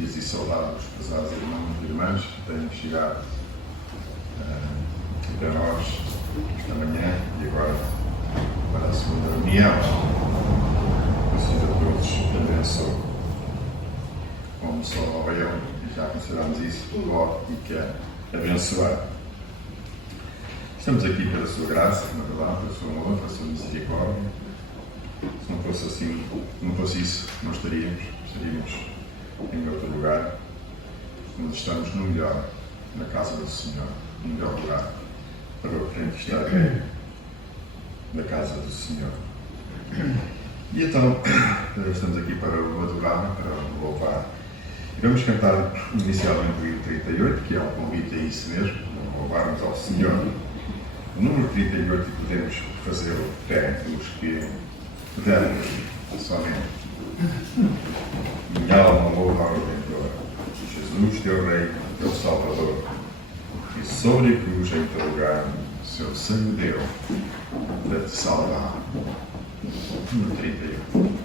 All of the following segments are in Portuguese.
dias e saudades, pesados irmãos e irmãs que têm chegado até nós esta manhã e agora para a segunda reunião. O Senhor a todos abençoe. Como só eu, já consideramos isso, pode e quer abençoar. Estamos aqui pela sua graça, na verdade, pela sua honra, pela sua misericórdia. Se não fosse assim, não fosse isso, não estaríamos em outro lugar. Nós estamos no melhor, na casa do Senhor, no melhor lugar para o crente estar na casa do Senhor. E então, estamos aqui para o adorar, para o louvar. E vamos cantar inicialmente o hino 38, que é um convite a isso mesmo, a louvarmos ao Senhor. O número 38 podemos fazê-lo até os que puderem, somente. Minha alma louva ao Redentor, Jesus, teu Rei, teu Salvador, e sobre a cruz em teu lugar, seu sangue deu para te salvar. Número 38.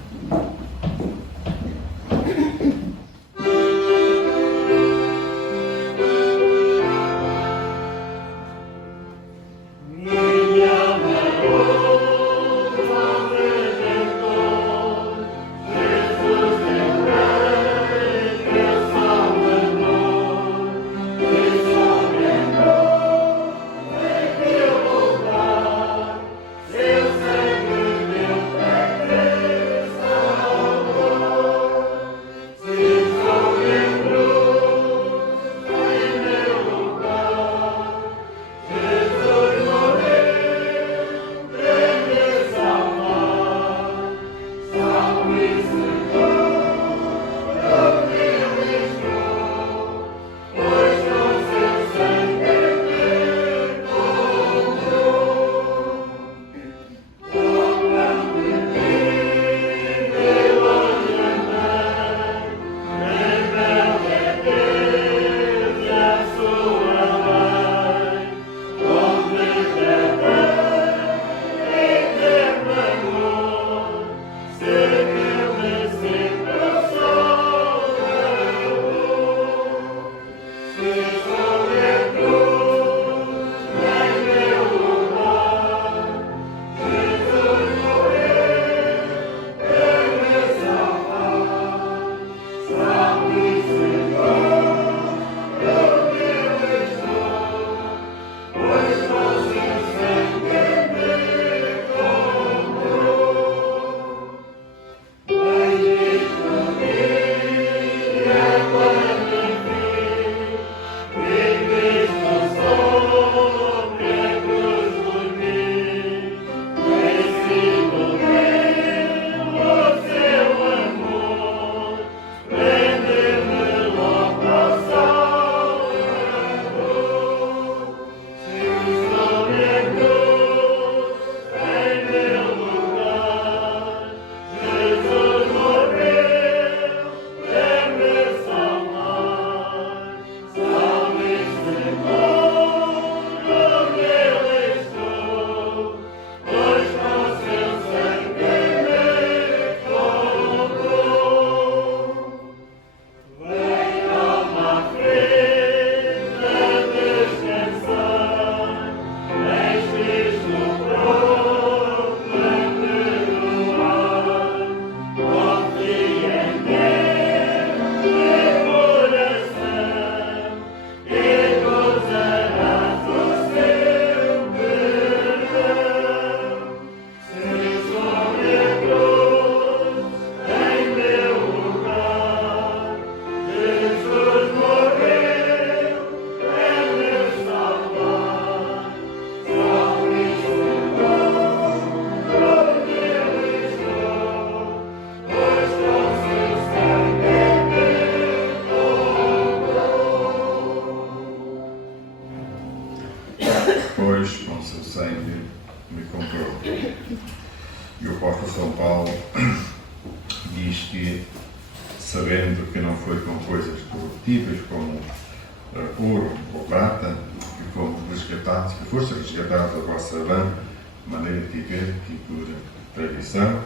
E o apóstolo São Paulo diz que, sabendo que não foi com coisas corruptíveis como ouro ou prata, que fomos resgatados, que foste resgatados a vossa vã maneira de viver, que por tradição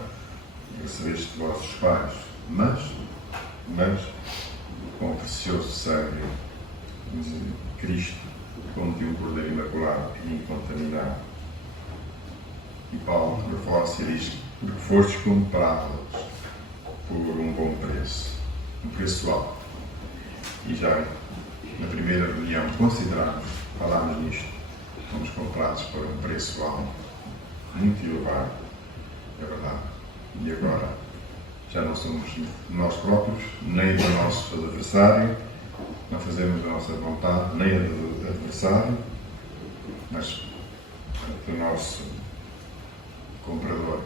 recebeste de vossos pais, mas com o precioso sangue de Cristo, como de um Cordeiro Imaculado e incontaminado. E Paulo reforça e diz: porque fostes comprados por um bom preço, um preço alto. E já na primeira reunião falámos nisto, fomos comprados por um preço alto, muito elevado, é verdade. E agora já não somos nós próprios, nem do nosso adversário, não fazemos a nossa vontade, nem a do adversário, mas do nosso comprador,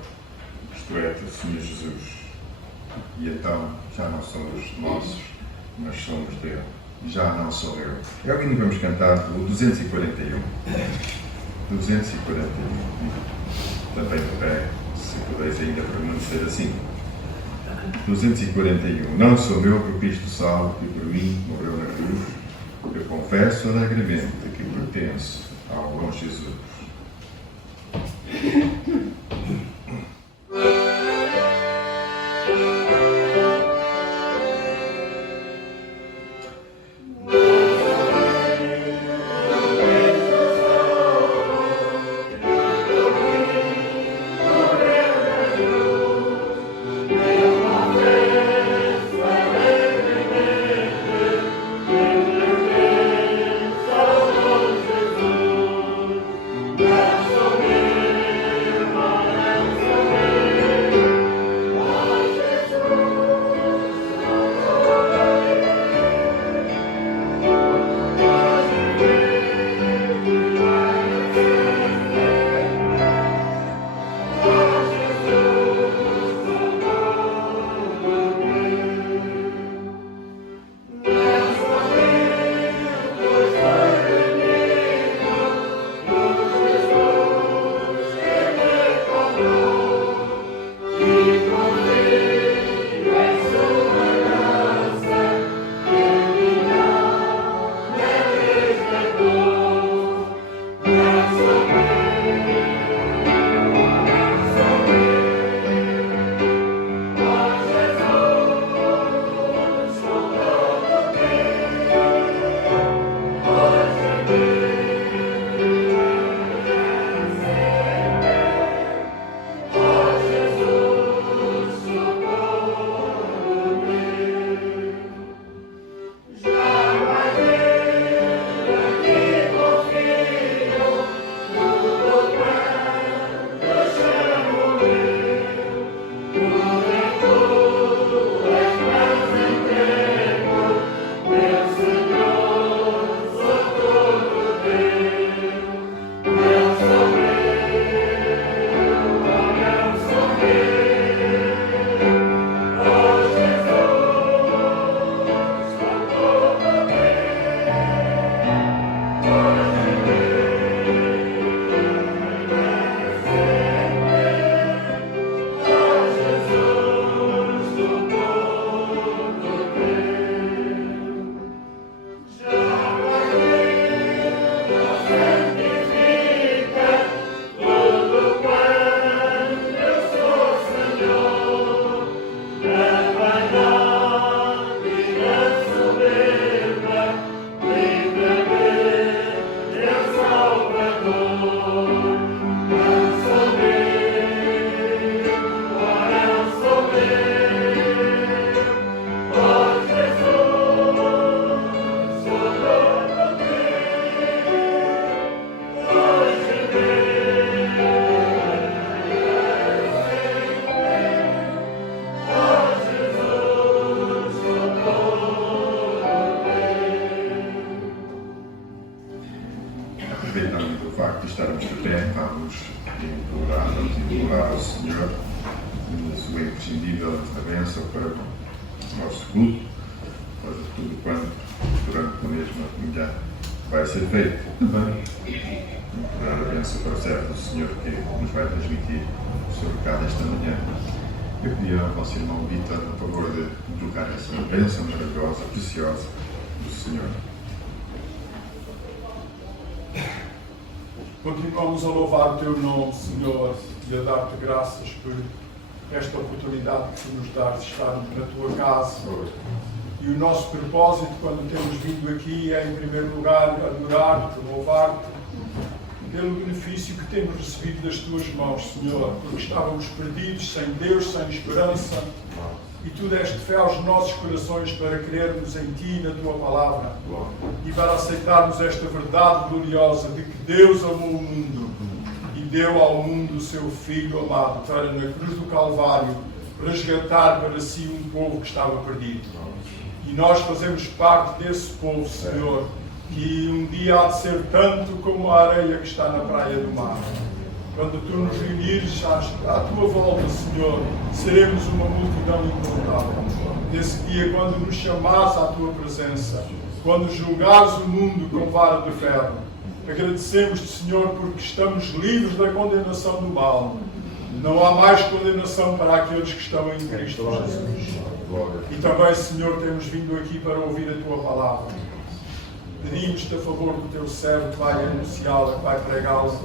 isto é, do Senhor Jesus. E então já não somos nossos, mas somos dele. Já não sou eu. É o que vamos cantar o 241. 241. Também de pé, se pudeis ainda permanecer assim. 241. Não sou eu que Cristo salvo, que por mim morreu na cruz. Eu confesso alegremente que pertenço ao bom Jesus. Aproveitando o facto de estarmos de pé, vamos implorar ao Senhor a sua imprescindível bênção para o nosso culto, para tudo quanto durante a mesma comunidade vai ser feito. Também implorar a bênção para o servo do Senhor que nos vai transmitir o seu recado esta manhã. Eu pedia ao nosso irmão Vitor a favor de colocar essa bênção maravilhosa, preciosa do Senhor. Continuamos a louvar o Teu nome, Senhor, e a dar-te graças por esta oportunidade que tu nos dás de estar na Tua casa E o nosso propósito, quando temos vindo aqui, é, em primeiro lugar, adorar-te, louvar-te, pelo benefício que temos recebido das tuas mãos, Senhor, porque estávamos perdidos, sem Deus, sem esperança, e tu deste fé aos nossos corações para crermos em ti e na tua palavra, e para aceitarmos esta verdade gloriosa de que Deus amou o mundo e deu ao mundo o seu Filho amado para, na cruz do Calvário, resgatar para si um povo que estava perdido. E nós fazemos parte desse povo, Senhor, que um dia há de ser tanto como a areia que está na praia do mar. Quando tu nos reunires à tua volta, Senhor, seremos uma multidão incontável. Nesse dia, quando nos chamares à tua presença, quando julgares o mundo com vara de ferro, agradecemos-te, Senhor, porque estamos livres da condenação do mal. Não há mais condenação para aqueles que estão em Cristo Jesus. E também, Senhor, temos vindo aqui para ouvir a tua palavra. Pedimos-te a favor do teu servo que vai anunciá-la, que vai pregá-la,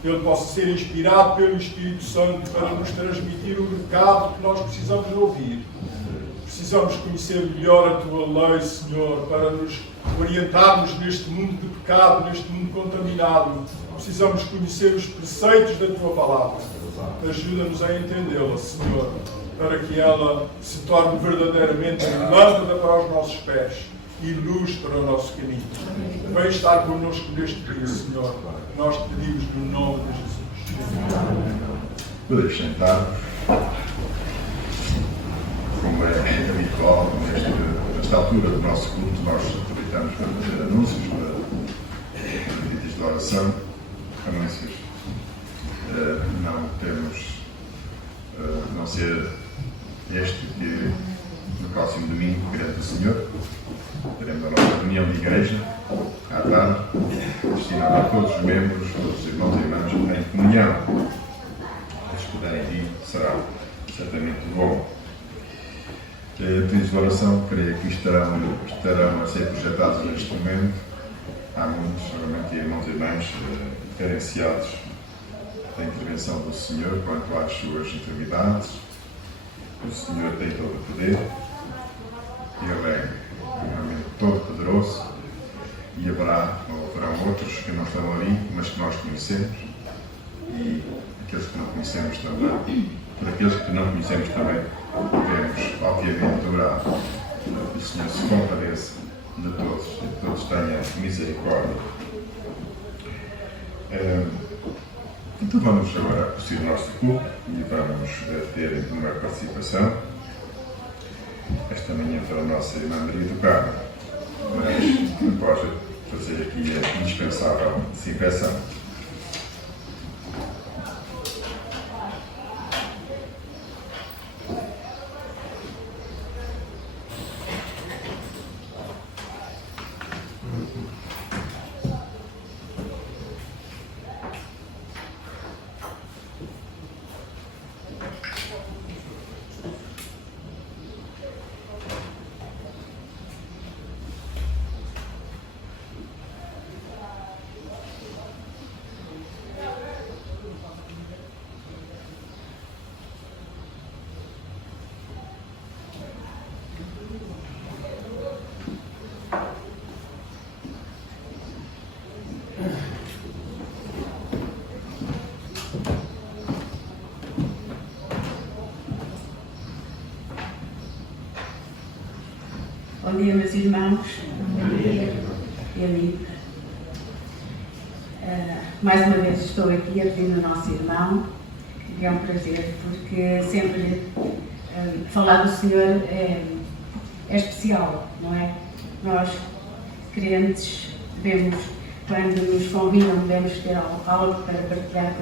que ele possa ser inspirado pelo Espírito Santo para nos transmitir o recado que nós precisamos ouvir. Precisamos conhecer melhor a tua lei, Senhor, para nos orientarmos neste mundo de pecado, neste mundo contaminado. Precisamos conhecer os preceitos da tua palavra. Ajuda-nos a entendê-la, Senhor, para que ela se torne verdadeiramente lâmpada para os nossos pés e luz para o nosso caminho. Vem estar connosco neste dia, Senhor. Nós te pedimos no nome de Jesus. Podeis sentar. Como é habitual, nesta altura do nosso culto, nós aproveitamos para fazer anúncios, para pedidos de oração. Anúncios não temos, não ser este que no próximo domingo, perante o Senhor, teremos a nossa reunião de igreja, à tarde, destinada a todos os membros, todos os irmãos e irmãs em comunhão. Se puderem vir, será certamente bom. Pedidos de oração, creio que estarão a ser projetados neste momento. Há muitos, seguramente, irmãos e irmãs carenciados da intervenção do Senhor quanto às suas enfermidades. O Senhor tem todo o poder. Ele é realmente todo poderoso. E haverão outros que não estão ali, mas que nós conhecemos. E aqueles que não conhecemos também. Por aqueles que não conhecemos também, devemos, obviamente, orar. Que o Senhor se compadeça de todos e que todos tenham misericórdia. Então vamos agora prosseguir o nosso culto e vamos ter uma participação esta manhã pela nossa irmã Maria do Carmo. Mas após fazer aqui a indispensável desinfecção. Bom dia, meus irmãos e amigos. Mais uma vez estou aqui a pedir ao nosso irmão, que é um prazer, porque sempre falar do Senhor é especial, não é? Nós, crentes, devemos, quando nos convidam, devemos ter algo para partilhar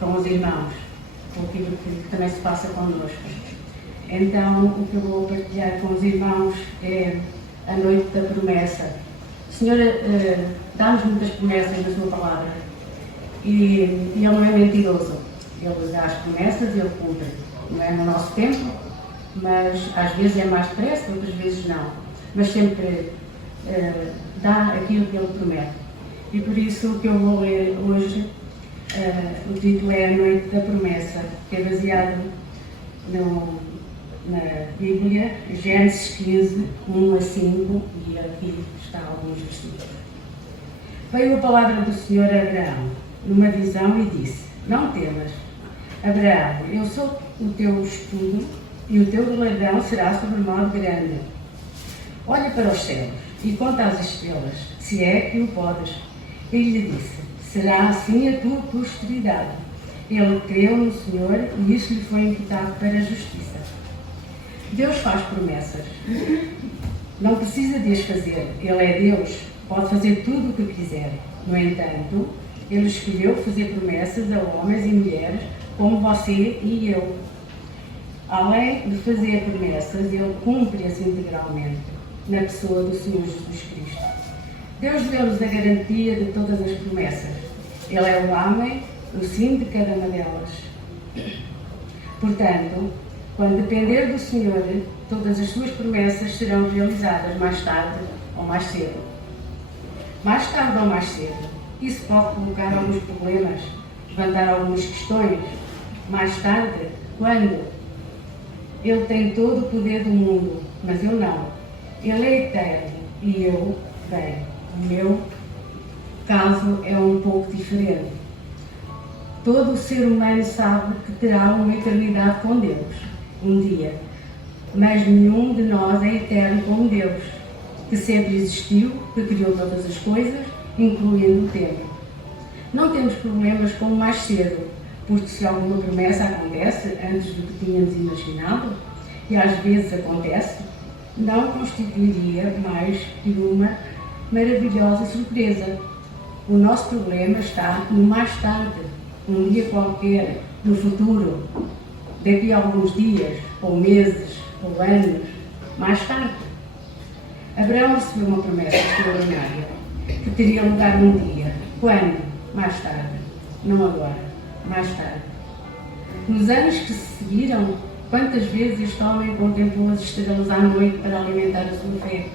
com os irmãos, com aquilo que também se passa connosco. Então, o que eu vou partilhar com os irmãos é a noite da promessa. O Senhor dá-nos muitas promessas na sua palavra e Ele não é mentiroso. Ele dá as promessas e Ele cumpre. Não é no nosso tempo, mas às vezes é mais depressa, outras vezes não. Mas sempre dá aquilo que Ele promete. E por isso o que eu vou ler hoje, o título é A Noite da Promessa, que é baseado na Bíblia, Gênesis 15, 1 a 5, e aqui está alguns versículos. Veio a palavra do Senhor a Abraão, numa visão, e disse: Não temas, Abraão, eu sou o teu escudo, e o teu galardão será sobremodo grande. Olha para os céus e conta as estrelas, se é que o podes. Ele lhe disse: Será assim a tua posteridade. Ele creu no Senhor e isso lhe foi imputado para a justiça. Deus faz promessas. Não precisa de as fazer. Ele é Deus, pode fazer tudo o que quiser. No entanto, Ele escolheu fazer promessas a homens e mulheres como você e eu. Além de fazer promessas, Ele cumpre-as integralmente na pessoa do Senhor Jesus Cristo. Deus deu-nos a garantia de todas as promessas. Ele é o homem, o sim de cada uma delas. Portanto, quando depender do Senhor, todas as suas promessas serão realizadas mais tarde ou mais cedo. Mais tarde ou mais cedo. Isso pode colocar alguns problemas, levantar algumas questões. Mais tarde, quando? Ele tem todo o poder do mundo, mas eu não. Ele é eterno e eu, bem, o meu caso é um pouco diferente. Todo o ser humano sabe que terá uma eternidade com Deus, um dia. Mas nenhum de nós é eterno como Deus, que sempre existiu, que criou todas as coisas, incluindo o tempo. Não temos problemas como mais cedo, porque se alguma promessa acontece antes do que tínhamos imaginado, e às vezes acontece, não constituiria mais que uma maravilhosa surpresa. O nosso problema está no mais tarde, um dia qualquer, no futuro, daqui a alguns dias, ou meses, ou anos, mais tarde. Abraão recebeu uma promessa extraordinária, que teria lugar um dia. Quando? Mais tarde. Não agora, mais tarde. Nos anos que se seguiram, quantas vezes este homem contemplou as estrelas à noite para alimentar a sua fé?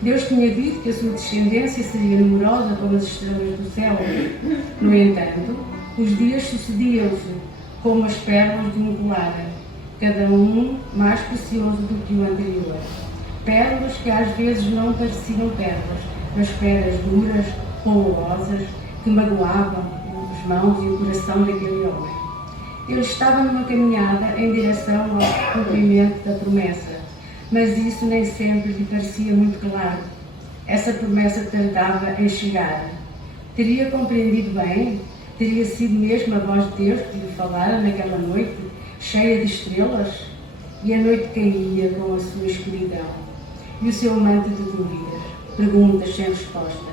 Deus tinha dito que a sua descendência seria numerosa como as estrelas do céu. No entanto, os dias sucediam-se como as pérolas de um colar, cada um mais precioso do que o anterior. Pérolas que às vezes não pareciam pérolas, mas pedras duras, colorosas, que magoavam as mãos e o coração daquele homem. Ele estava numa caminhada em direção ao cumprimento da promessa, mas isso nem sempre lhe parecia muito claro. Essa promessa tardava em chegar. Teria compreendido bem? Teria sido mesmo a voz de Deus que lhe falara naquela noite, cheia de estrelas? E a noite caía com a sua escuridão e o seu manto de dúvidas, perguntas sem resposta,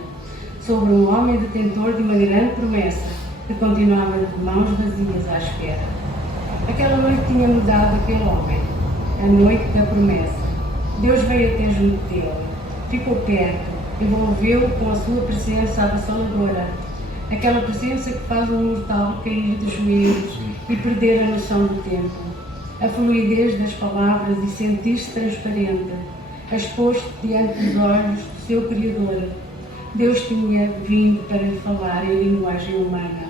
sobre um homem detentor de uma grande promessa que continuava de mãos vazias à espera. Aquela noite tinha mudado aquele homem, a noite da promessa. Deus veio até junto dele, ficou perto, envolveu-o com a sua presença avassaladora, aquela presença que faz um mortal cair de joelhos e perder a noção do tempo, a fluidez das palavras e sentir-se transparente, exposto diante dos olhos do seu Criador. Deus tinha vindo para lhe falar em linguagem humana,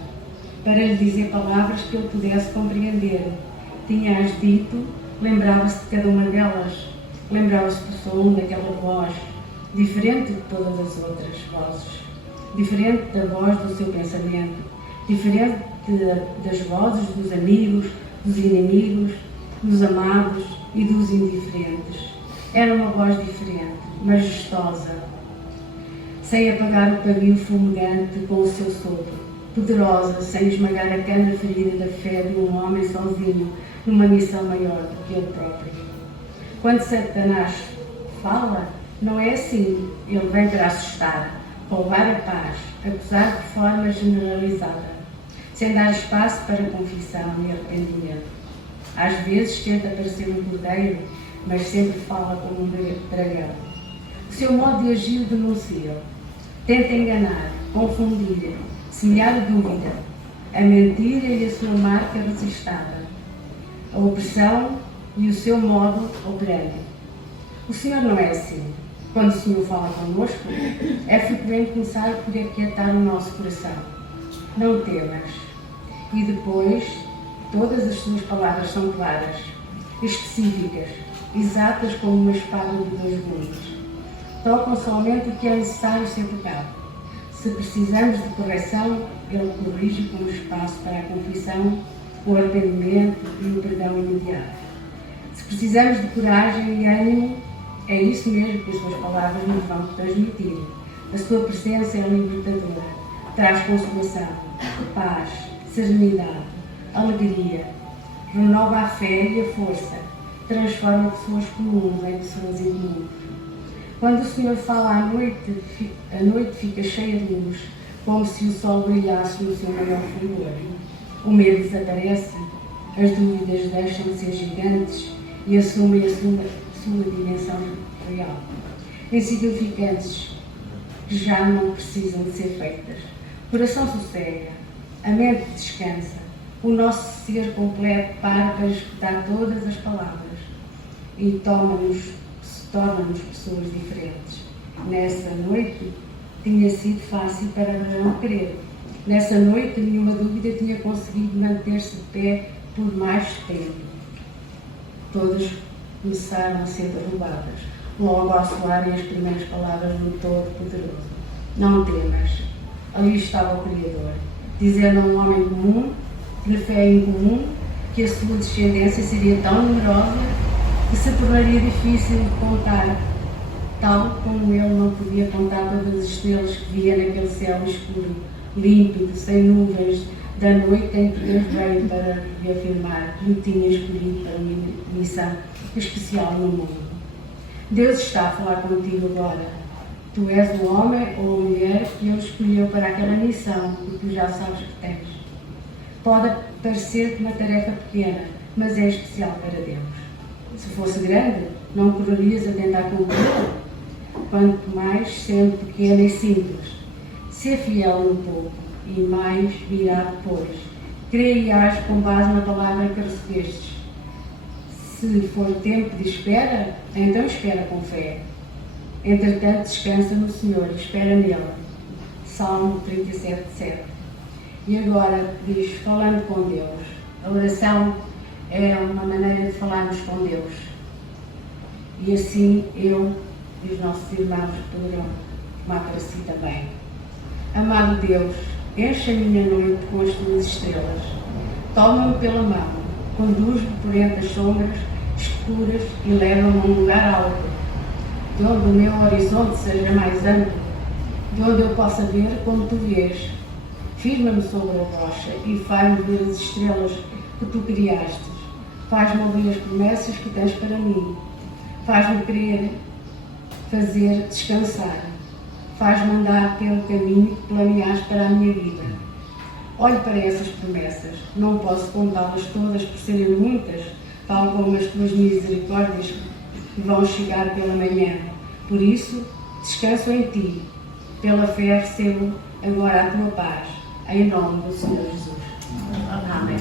para lhe dizer palavras que ele pudesse compreender. Tinha-as dito, lembrava-se de cada uma delas, lembrava-se do som daquela voz, diferente de todas as outras vozes, diferente da voz do seu pensamento, diferente das vozes dos amigos, dos inimigos, dos amados e dos indiferentes. Era uma voz diferente, majestosa, sem apagar o pavio fumegante com o seu sopro, poderosa, sem esmagar a cana ferida da fé de um homem sozinho, numa missão maior do que ele próprio. Quando Satanás fala, não é assim. Ele vem para assustar, roubar a paz, acusar de forma generalizada, sem dar espaço para confissão e arrependimento. Às vezes tenta parecer um cordeiro, mas sempre fala como um dragão. O seu modo de agir denuncia. Tenta enganar, confundir, semear dúvida, a mentira e a sua marca resistada, a opressão e o seu modo operandi. O Senhor não é assim. Quando o Senhor fala connosco, é frequente começar por aquietar o nosso coração. Não temas. E depois, todas as suas palavras são claras. específicas, exatas como uma espada de dois gumes. Tocam somente o que é necessário ser tocado. Se precisamos de correção, Ele corrige com espaço para a confissão, o arrependimento e o perdão imediato. Se precisamos de coragem e ânimo, é isso mesmo que as suas palavras nos vão transmitir. A sua presença é libertadora, traz consolação, paz, serenidade, alegria, renova a fé e a força, transforma pessoas comuns em pessoas incomuns. Quando o Senhor fala à noite, a noite fica cheia de luz, como se o sol brilhasse no seu maior fulgor. O medo desaparece, as dúvidas deixam de ser gigantes e assumem a sua dimensão real. Insignificantes que já não precisam de ser feitas. O coração sossega, a mente descansa, o nosso ser completo para escutar todas as palavras e torna-nos pessoas diferentes. Nessa noite tinha sido fácil para não crer. Nessa noite nenhuma dúvida tinha conseguido manter-se de pé por mais tempo. Todas começaram a ser derrubadas, logo ao soarem as primeiras palavras do Todo-Poderoso. Não temas. Ali estava o Criador, dizendo a um homem comum, de fé incomum, que a sua descendência seria tão numerosa que se tornaria difícil de contar, tal como ele não podia contar todas as estrelas que via naquele céu escuro, límpido, sem nuvens, da noite em que Deus veio para lhe afirmar que o tinha escolhido para uma missão especial no mundo. Deus está a falar contigo agora. Tu és o homem ou a mulher que Ele escolheu para aquela missão e tu já sabes que tens. Pode parecer-te uma tarefa pequena, mas é especial para Deus. Se fosse grande, não correrias a tentar cumprir, quanto mais sendo pequena e simples. Ser fiel no pouco e mais virá depois. Crê e age com base na palavra que recebestes. Se for tempo de espera, então espera com fé. Entretanto, descansa no Senhor, espera nele. Salmo 37:7. E agora diz, falando com Deus. A oração é uma maneira de falarmos com Deus. E assim eu e os nossos irmãos poderão tomar para si também. Amado Deus, enche a minha noite com as tuas estrelas. Toma-me pela mão, conduz-me por entre as sombras escuras e leva-me a um lugar alto, de onde o meu horizonte seja mais amplo, de onde eu possa ver como tu vês. Firma-me sobre a rocha e faz-me ver as estrelas que tu criastes. Faz-me ouvir as promessas que tens para mim. Faz-me querer fazer descansar. Faz-me andar pelo caminho que planeaste para a minha vida. Olho para essas promessas. Não posso contá-las todas por serem muitas, tal como as tuas misericórdias que vão chegar pela manhã. Por isso, descanso em ti. Pela fé recebo agora a tua paz. Em nome do Senhor Jesus. Amém.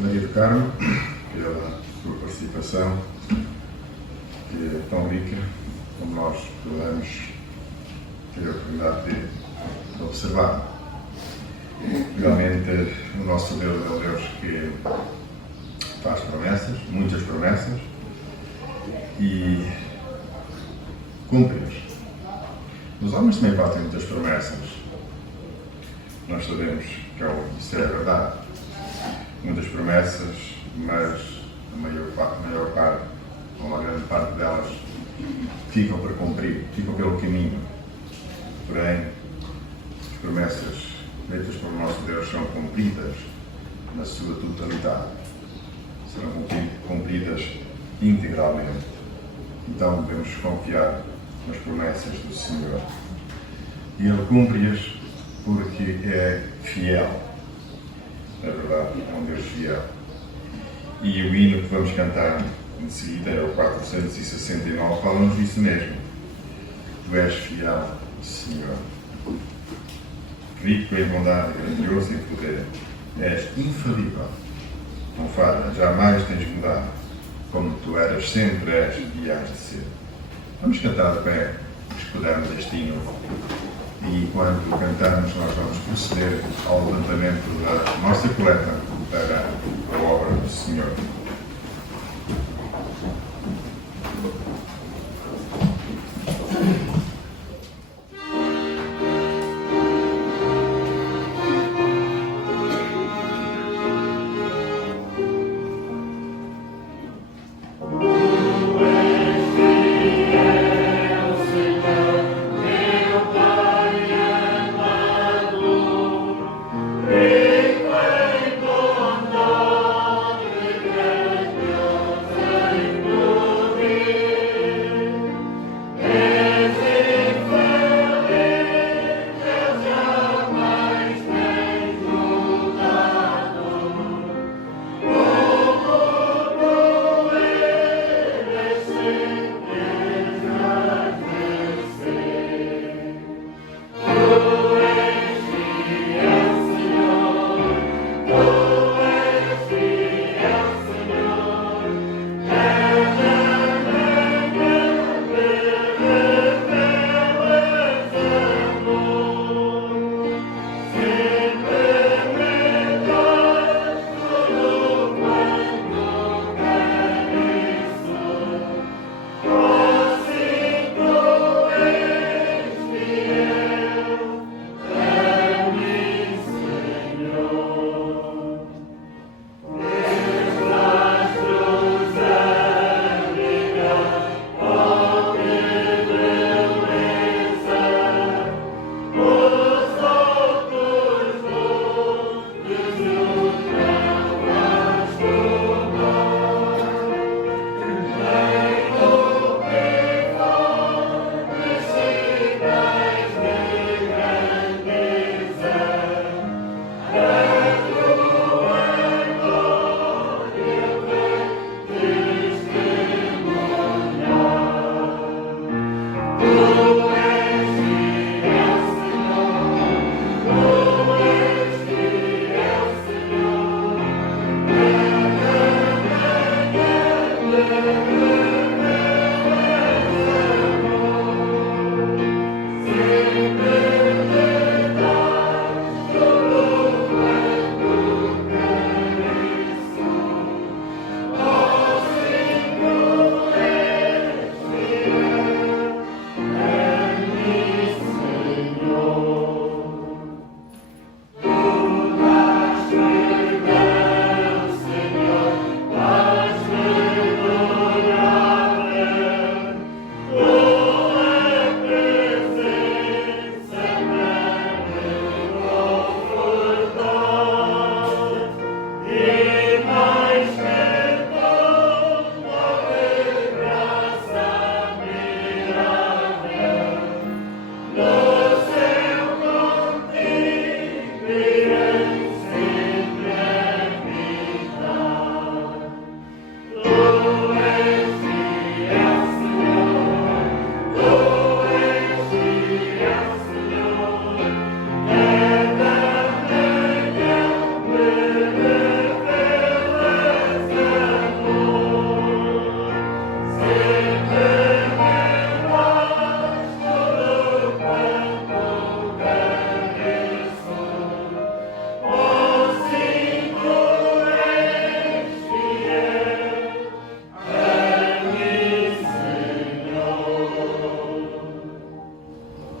Maria do Carmo, pela sua participação, que é tão rica como nós podemos ter a oportunidade de observar. Realmente, o nosso Deus é um Deus que faz promessas, muitas promessas, e cumpre-as. Os homens também fazem muitas promessas. Nós sabemos que isso é verdade. Muitas promessas, mas a maior parte, ou uma grande parte delas, ficam para cumprir, ficam pelo caminho. Porém, as promessas feitas pelo nosso Deus são cumpridas na sua totalidade. Serão cumpridas integralmente. então devemos confiar nas promessas do Senhor. E Ele cumpre-as porque é fiel. É verdade, é um Deus fiel. E o hino que vamos cantar em seguida é o 469, fala-nos disso mesmo. Tu és fiel, Senhor. Rico em bondade, grandioso em poder. És infalível. Não falha, jamais tens mudado. Como tu eras, sempre és e hás de ser. Vamos cantar de pé, se pudermos, este hino. E enquanto cantamos, nós vamos proceder ao levantamento da nossa coleta para a obra do Senhor.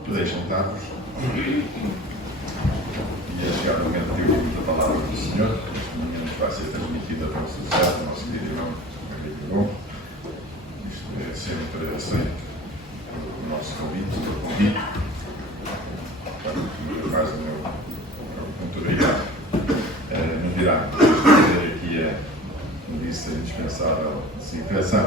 Podeis sentar-vos. E é chegado o momento de ouvirmos a palavra do Senhor. Este momento vai ser transmitida pelo sucesso do nosso querido irmão Henrique Bom. Isto é sempre aceito o nosso convite, o meu convite. Faz o meu muito obrigado. Não virá fazer aqui a notícia indispensável de desinfecção.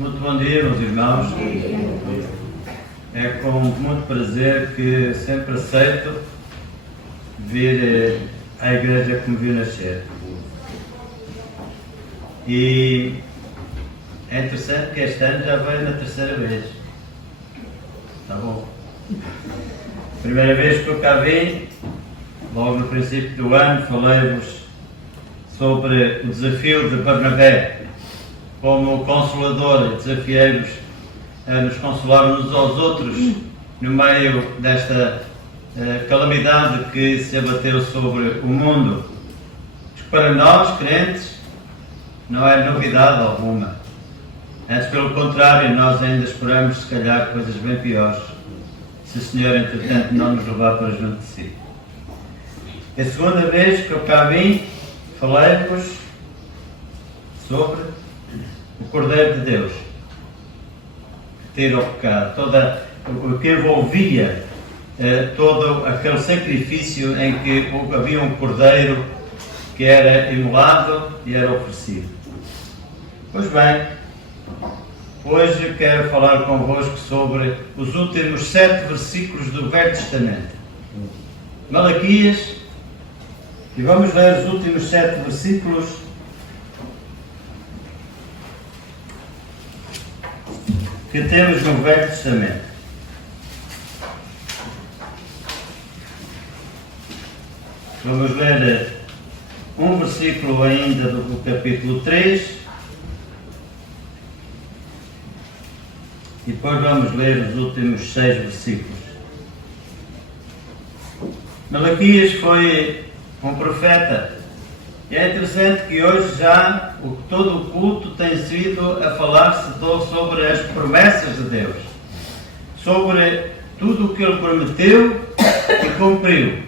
Muito bom dia, meus irmãos. É com muito prazer que sempre aceito vir à igreja que me viu nascer. E é interessante que este ano já veio na terceira vez. Está bom. Primeira vez que eu cá vim, logo no princípio do ano, falei-vos sobre o desafio de Barnabé. Como Consolador, desafiei-vos a nos consolar uns aos outros no meio desta calamidade que se abateu sobre o mundo. Mas para nós, crentes, não é novidade alguma. Antes, pelo contrário, nós ainda esperamos, se calhar, coisas bem piores, se o Senhor, entretanto, não nos levar para junto de si. É a segunda vez que eu cá vim, falei-vos sobre o Cordeiro de Deus, que tira o pecado, o que envolvia todo aquele sacrifício em que havia um Cordeiro que era imolado e era oferecido. Pois bem, hoje quero falar convosco sobre os últimos 7 versículos do Velho Testamento. Malaquias, e vamos ler os últimos 7 versículos que temos no Velho Testamento. Vamos ler um versículo ainda do capítulo 3 e depois vamos ler os últimos 6 versículos. Malaquias foi um profeta. E é interessante que hoje já todo o culto tem sido a falar-se sobre as promessas de Deus, sobre tudo o que Ele prometeu e cumpriu.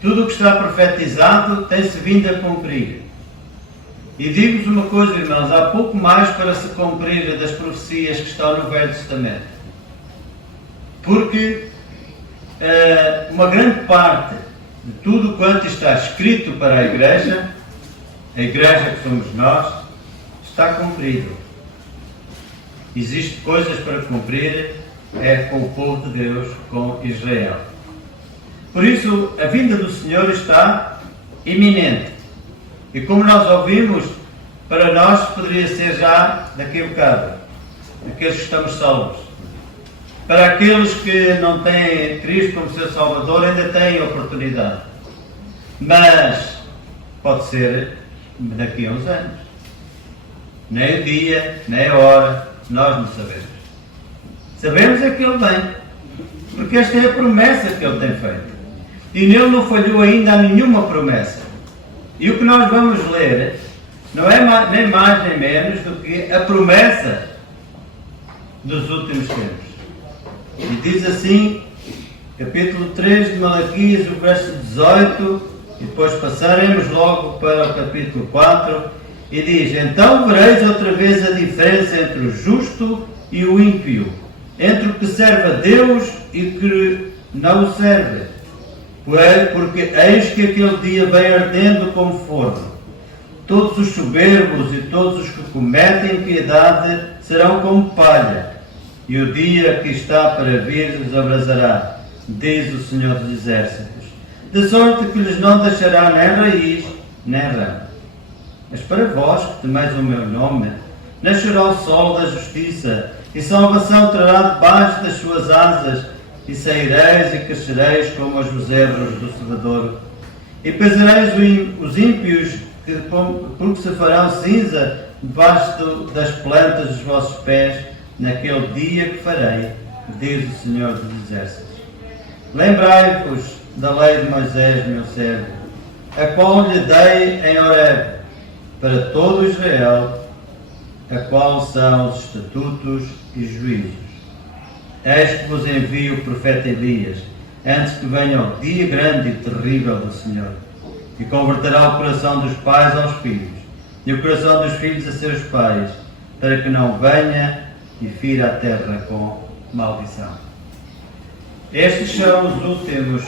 Tudo o que está profetizado tem-se vindo a cumprir. E digo-vos uma coisa, irmãos, há pouco mais para se cumprir das profecias que estão no Velho Testamento. Porque uma grande parte de tudo quanto está escrito para a Igreja que somos nós, está cumprido. Existem coisas para cumprir, é com o povo de Deus, com Israel. Por isso, a vinda do Senhor está iminente. E como nós ouvimos, para nós poderia ser já daqui a bocado, aqueles que estamos salvos. Para aqueles que não têm Cristo como seu Salvador, ainda têm oportunidade. Mas pode ser daqui a uns anos. Nem o dia, nem a hora, nós não sabemos. Sabemos é que Ele vem, porque esta é a promessa que Ele tem feito. E nele não falhou ainda a nenhuma promessa. E o que nós vamos ler não é nem mais nem menos do que a promessa dos últimos tempos. E diz assim, capítulo 3 de Malaquias, o verso 18, e depois passaremos logo para o capítulo 4, e diz: então vereis outra vez a diferença entre o justo e o ímpio, entre o que serve a Deus e o que não o serve. Porque eis que aquele dia vem ardendo como forno. Todos os soberbos e todos os que cometem impiedade serão como palha, e o dia que está para vir os abrasará, diz o Senhor dos Exércitos. De sorte que lhes não deixará nem raiz, nem ramo. Mas para vós, que temeis o meu nome, nascerá o sol da justiça, e salvação trará debaixo das suas asas, e saireis e crescereis como os bezerros do cevadouro. E pesareis os ímpios, porque se farão cinza debaixo das plantas dos vossos pés, naquele dia que farei, diz o Senhor dos Exércitos. Lembrai-vos da lei de Moisés, meu servo, a qual lhe dei em Horeb, para todo Israel, a qual são os estatutos e juízos. Eis que vos envio o profeta Elias, antes que venha o dia grande e terrível do Senhor, e converterá o coração dos pais aos filhos, e o coração dos filhos a seus pais, para que não venha e fira a terra com maldição. Estes são os últimos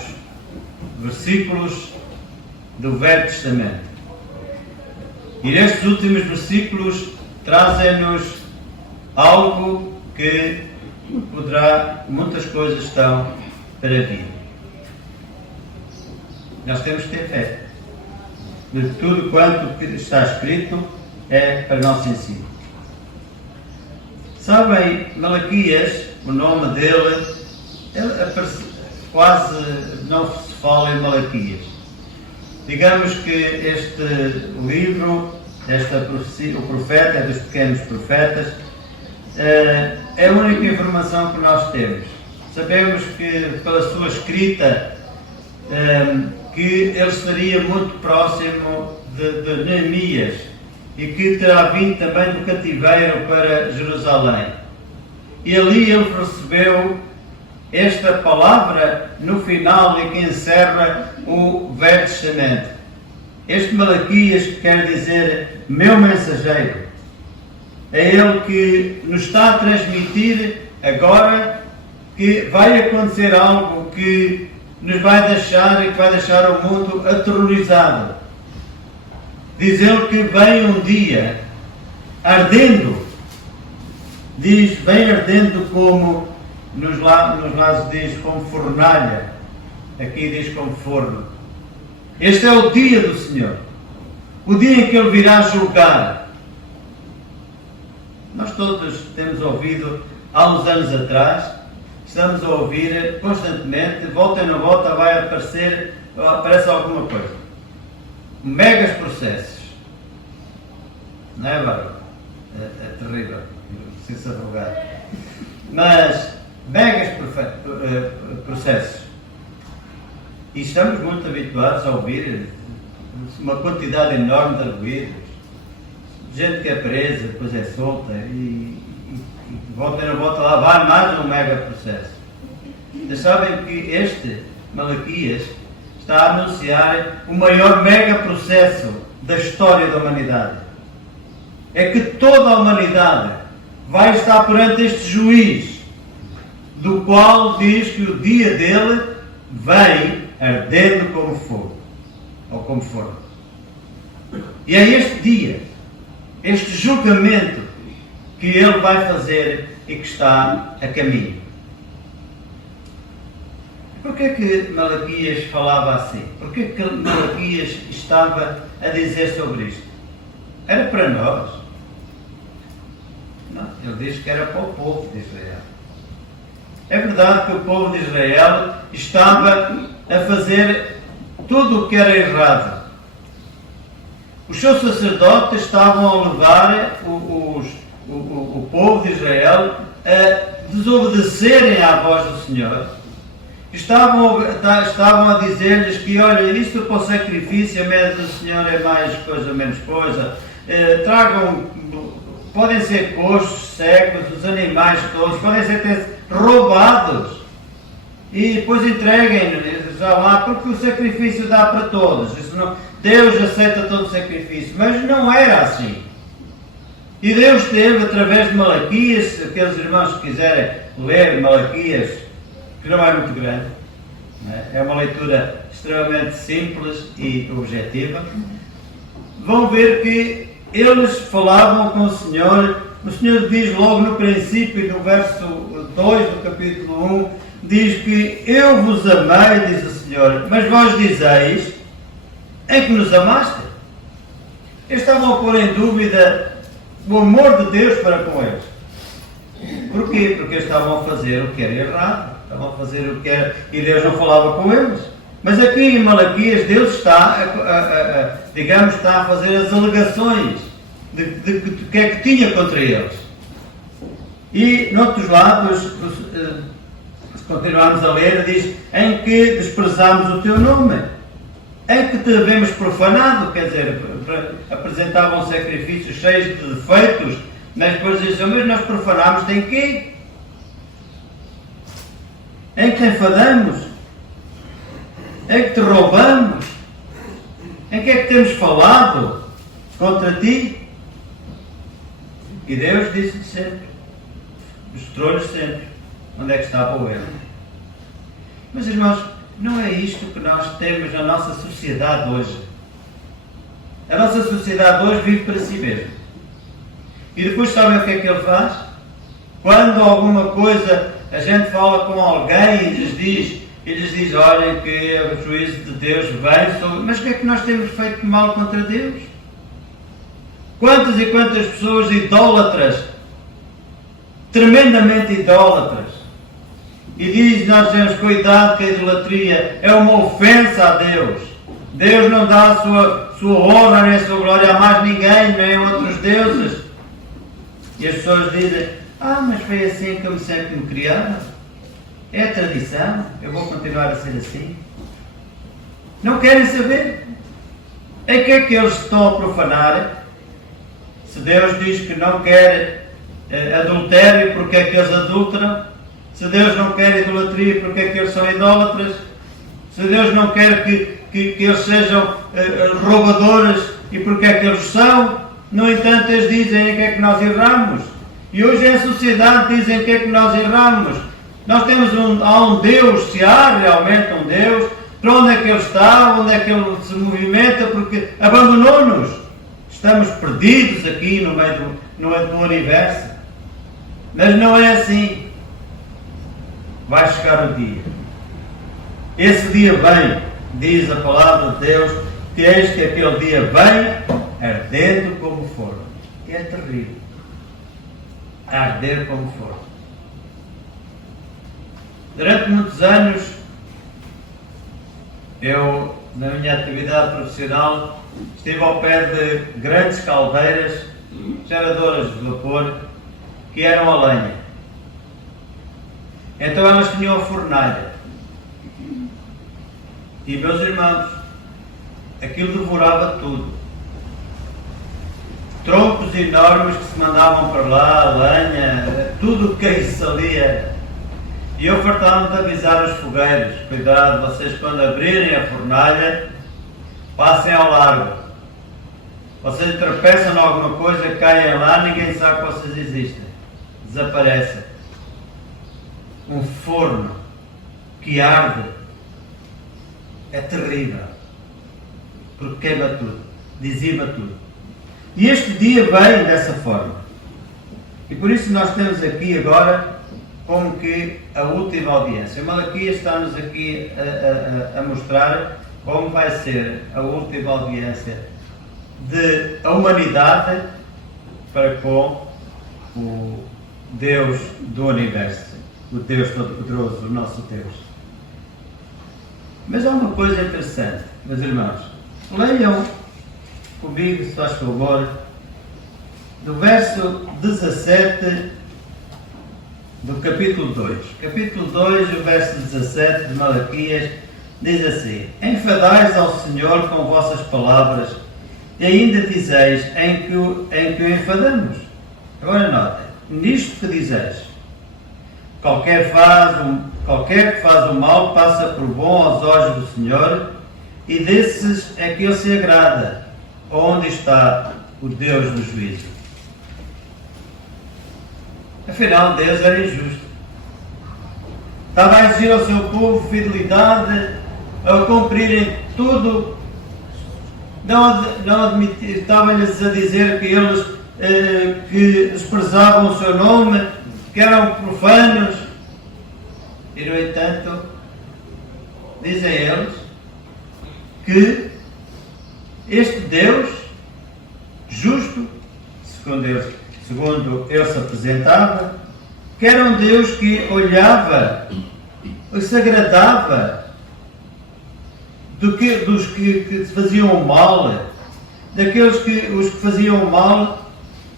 versículos do Velho Testamento. E estes últimos versículos trazem-nos algo que poderá, muitas coisas estão para vir. Nós temos que ter fé. De tudo quanto está escrito é para nosso ensino. Sabem, Malaquias, o nome dele, quase não se fala em Malaquias. Digamos que este livro, esta profecia, o profeta, é dos pequenos profetas, é a única informação que nós temos. Sabemos que pela sua escrita que ele estaria muito próximo de Neemias e que terá vindo também do cativeiro para Jerusalém. E ali ele recebeu esta palavra no final e que encerra o Velho Testamento. Este Malaquias quer dizer meu mensageiro. É ele que nos está a transmitir agora que vai acontecer algo que nos vai deixar e que vai deixar o mundo aterrorizado. Diz ele que vem um dia ardendo. Diz, vem ardendo como nos lados diz como fornalha. Aqui diz como forno. Este é o dia do Senhor. O dia em que Ele virá julgar. Nós todos temos ouvido há uns anos atrás, estamos a ouvir constantemente, volta e não volta, aparece alguma coisa. Megas processos. Não é, Bárbara? É terrível. Não se arrogar. Mas, megas processos. E estamos muito habituados a ouvir uma quantidade enorme de ruídos. Gente que é presa, depois é solta e volta e não volta lá, vai mais um mega processo. Vocês sabem que este Malaquias está a anunciar o maior mega processo da história da humanidade. É que toda a humanidade vai estar perante este juiz, do qual diz que o dia dele vem ardendo como fogo, ou como forno. E é este dia, este julgamento, que ele vai fazer e que está a caminho. Porquê é que Malaquias falava assim? Porquê é que Malaquias estava a dizer sobre isto? Era para nós? Não, ele diz que era para o povo de Israel. É verdade que o povo de Israel estava a fazer tudo o que era errado. Os seus sacerdotes estavam a levar o povo de Israel a desobedecerem à voz do Senhor. Estavam a dizer-lhes que, olha, isto para o sacrifício, a mesa do Senhor é mais coisa, menos coisa. Podem ser coxos, cegos, os animais todos, podem ser até roubados. E depois entreguem já lá, porque o sacrifício dá para todos. Deus aceita todo o sacrifício, mas não era assim. E Deus teve, através de Malaquias, aqueles irmãos que quiserem ler Malaquias, que não é muito grande, é uma leitura extremamente simples e objetiva, vão ver que eles falavam com o Senhor diz logo no princípio, no verso 2 do capítulo 1, diz que eu vos amei, diz o Senhor, mas vós dizeis, em que nos amaste? Eles estavam a pôr em dúvida o amor de Deus para com eles. Porquê? Porque eles estavam a fazer o que era errado, estavam a fazer o que era, e Deus não falava com eles. Mas aqui em Malaquias, Deus está a fazer as alegações de que é que tinha contra eles. E, noutros lados, se continuarmos a ler, diz, em que desprezamos o teu nome, em que te havemos profanado, quer dizer, apresentavam sacrifícios cheios de defeitos, mas depois dizem, mas nós profanámos em quê? Em que te enfadamos? Em que te roubamos? Em que é que temos falado contra ti? E Deus disse sempre, mostrou-lhes sempre onde é que estava o erro. Mas irmãos, não é isto que nós temos na nossa sociedade hoje. A nossa sociedade hoje vive para si mesma. E depois sabem o que é que ele faz? Quando alguma coisa a gente fala com alguém e lhes diz, olhem que o juízo de Deus vem sobre... Mas o que é que nós temos feito de mal contra Deus? Quantas e quantas pessoas idólatras, tremendamente idólatras, e nós dizemos, cuidado que a idolatria é uma ofensa a Deus. Deus não dá a sua honra nem a sua glória a mais ninguém, nem a outros deuses. E as pessoas dizem, mas foi assim como sempre me criaram. É a tradição, eu vou continuar a ser assim. Não querem saber. Em que é que eles estão a profanar? Se Deus diz que não quer adultério, porque é que eles adulteram? Se Deus não quer idolatria, porque é que eles são idólatras? Se Deus não quer que eles sejam roubadores, e porque é que eles são? No entanto, eles dizem em que é que nós erramos. E hoje em sociedade dizem em que é que nós erramos. Nós temos há um Deus, se há realmente um Deus, para onde é que Ele está, onde é que Ele se movimenta, porque abandonou-nos. Estamos perdidos aqui no meio do universo. Mas não é assim. Vai chegar o dia. Esse dia vem, diz a palavra de Deus, que eis que aquele dia vem, ardendo como fogo. É terrível. Arder como fogo. Durante muitos anos, eu, na minha atividade profissional, estive ao pé de grandes caldeiras, geradoras de vapor, que eram a lenha. Então elas tinham a fornalha. E, meus irmãos, aquilo devorava tudo. Troncos enormes que se mandavam para lá, lenha, tudo o que isso ali era. E eu fartava-me de avisar os fogueiros, cuidado, vocês quando abrirem a fornalha, passem ao largo. Vocês tropeçam em alguma coisa, caem lá, ninguém sabe que vocês existem. Desaparecem. Um forno que arde é terrível, porque queima tudo, dizima tudo. E este dia vem dessa forma. E por isso nós temos aqui agora como que a última audiência. Malaquias está-nos aqui a mostrar como vai ser a última audiência de a humanidade para com o Deus do Universo, o Deus Todo-Poderoso, o nosso Deus. Mas há uma coisa interessante, meus irmãos. Leiam comigo, se faz favor, do verso 17 do capítulo 2. Capítulo 2, o verso 17 de Malaquias, diz assim: enfadais ao Senhor com vossas palavras, e ainda dizeis em que o enfadamos. Agora notem, nisto que dizeis, qualquer que faz o mal passa por bom aos olhos do Senhor, e desses é que Ele se agrada. Onde está o Deus do juízo? Afinal, Deus era injusto. Estava a exigir ao seu povo fidelidade, a cumprirem tudo. Estava-lhes a dizer que eles que desprezavam o seu nome, que eram profanos. E, no entanto, dizem eles que este Deus justo, segundo ele se apresentava, que era um Deus que olhava, se agradava dos que faziam mal, daqueles que os que faziam mal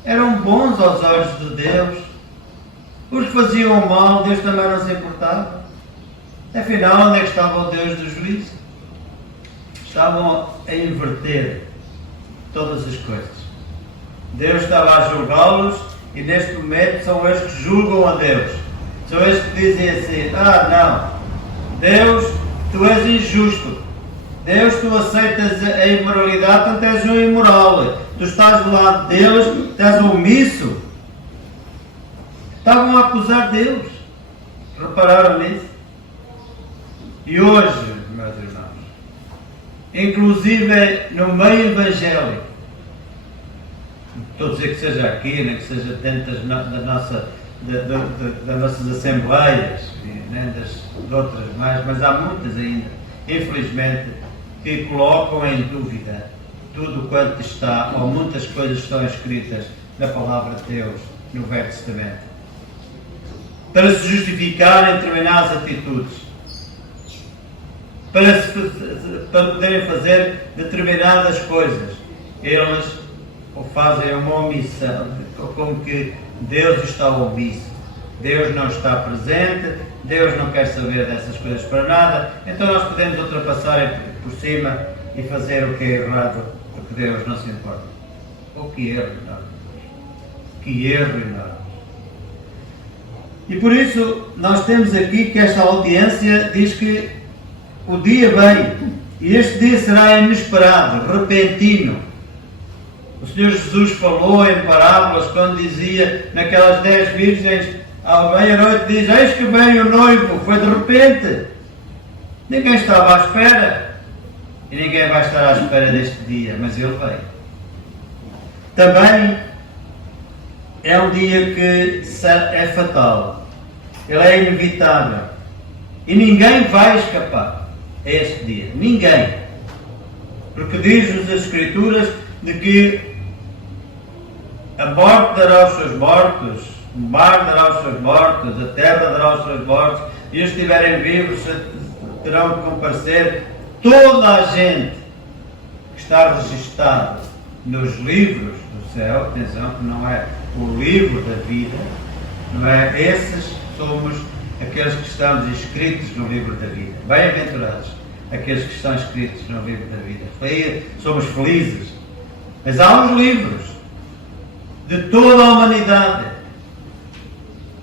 eram bons aos olhos de Deus. Os que faziam mal, Deus também não se importava. Afinal, onde é que estava o Deus do juízo? Estavam a inverter todas as coisas. Deus estava a julgá-los e neste momento são eles que julgam a Deus. São eles que dizem assim: não, Deus, tu és injusto. Deus, tu aceitas a imoralidade, portanto és um imoral. Tu estás do lado deles, tu és omisso. Estavam a acusar Deus. Repararam nisso? E hoje, meus irmãos, inclusive no meio evangélico, não estou a dizer que seja aqui, nem que seja dentro da das nossas assembleias, né, de outras mais, mas há muitas ainda, infelizmente, que colocam em dúvida tudo quanto está, ou muitas coisas estão escritas na Palavra de Deus, no Velho Testamento, para se justificarem determinadas atitudes, para poderem fazer determinadas coisas. Eles fazem uma omissão, como que Deus está omisso, Deus não está presente, Deus não quer saber dessas coisas para nada, então nós podemos ultrapassar por cima e fazer o que é errado, porque Deus não se importa. Que erro enorme! Que erro enorme! E por isso nós temos aqui que esta audiência diz que o dia vem, e este dia será inesperado, repentino. O Senhor Jesus falou em parábolas quando dizia naquelas 10 virgens, ao meia-noite diz, eis que vem o noivo, foi de repente. Ninguém estava à espera, e ninguém vai estar à espera deste dia, mas ele veio. Também é um dia que é fatal, ele é inevitável, e ninguém vai escapar a este dia, ninguém. Porque diz-nos as Escrituras de que a morte dará os seus mortos, o mar dará os seus mortos, a terra dará os seus mortos, e os que estiverem vivos terão que comparecer. Toda a gente que está registada nos livros do céu, atenção que não é o livro da vida, não é? Esses somos aqueles que estamos inscritos no livro da vida. Bem-aventurados aqueles que estão inscritos no livro da vida. Somos felizes. Mas há uns livros de toda a humanidade.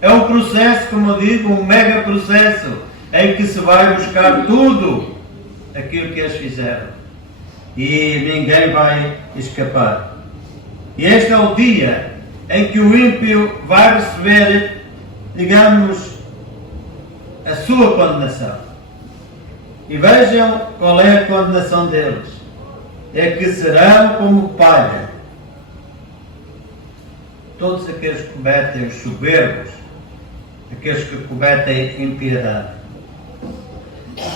É um processo, como eu digo, um mega processo, em que se vai buscar tudo aquilo que eles fizeram. E ninguém vai escapar. E este é o dia em que o ímpio vai receber, digamos, a sua condenação. E vejam qual é a condenação deles. É que serão como palha. Todos aqueles que cometem os soberbos, aqueles que cometem impiedade.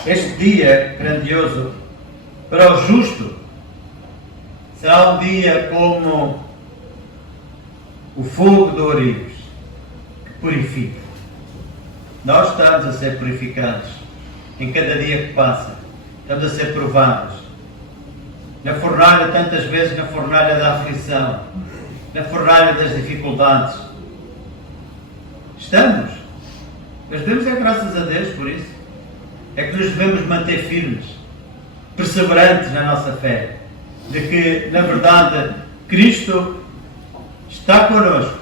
Este dia grandioso para o justo será um dia como o fogo do Ourives, que purifica. Nós estamos a ser purificados em cada dia que passa, estamos a ser provados. Na fornalha, tantas vezes na fornalha da aflição, na fornalha das dificuldades. Estamos. Mas devemos é graças a Deus por isso. É que nos devemos manter firmes, perseverantes na nossa fé, de que, na verdade, Cristo está connosco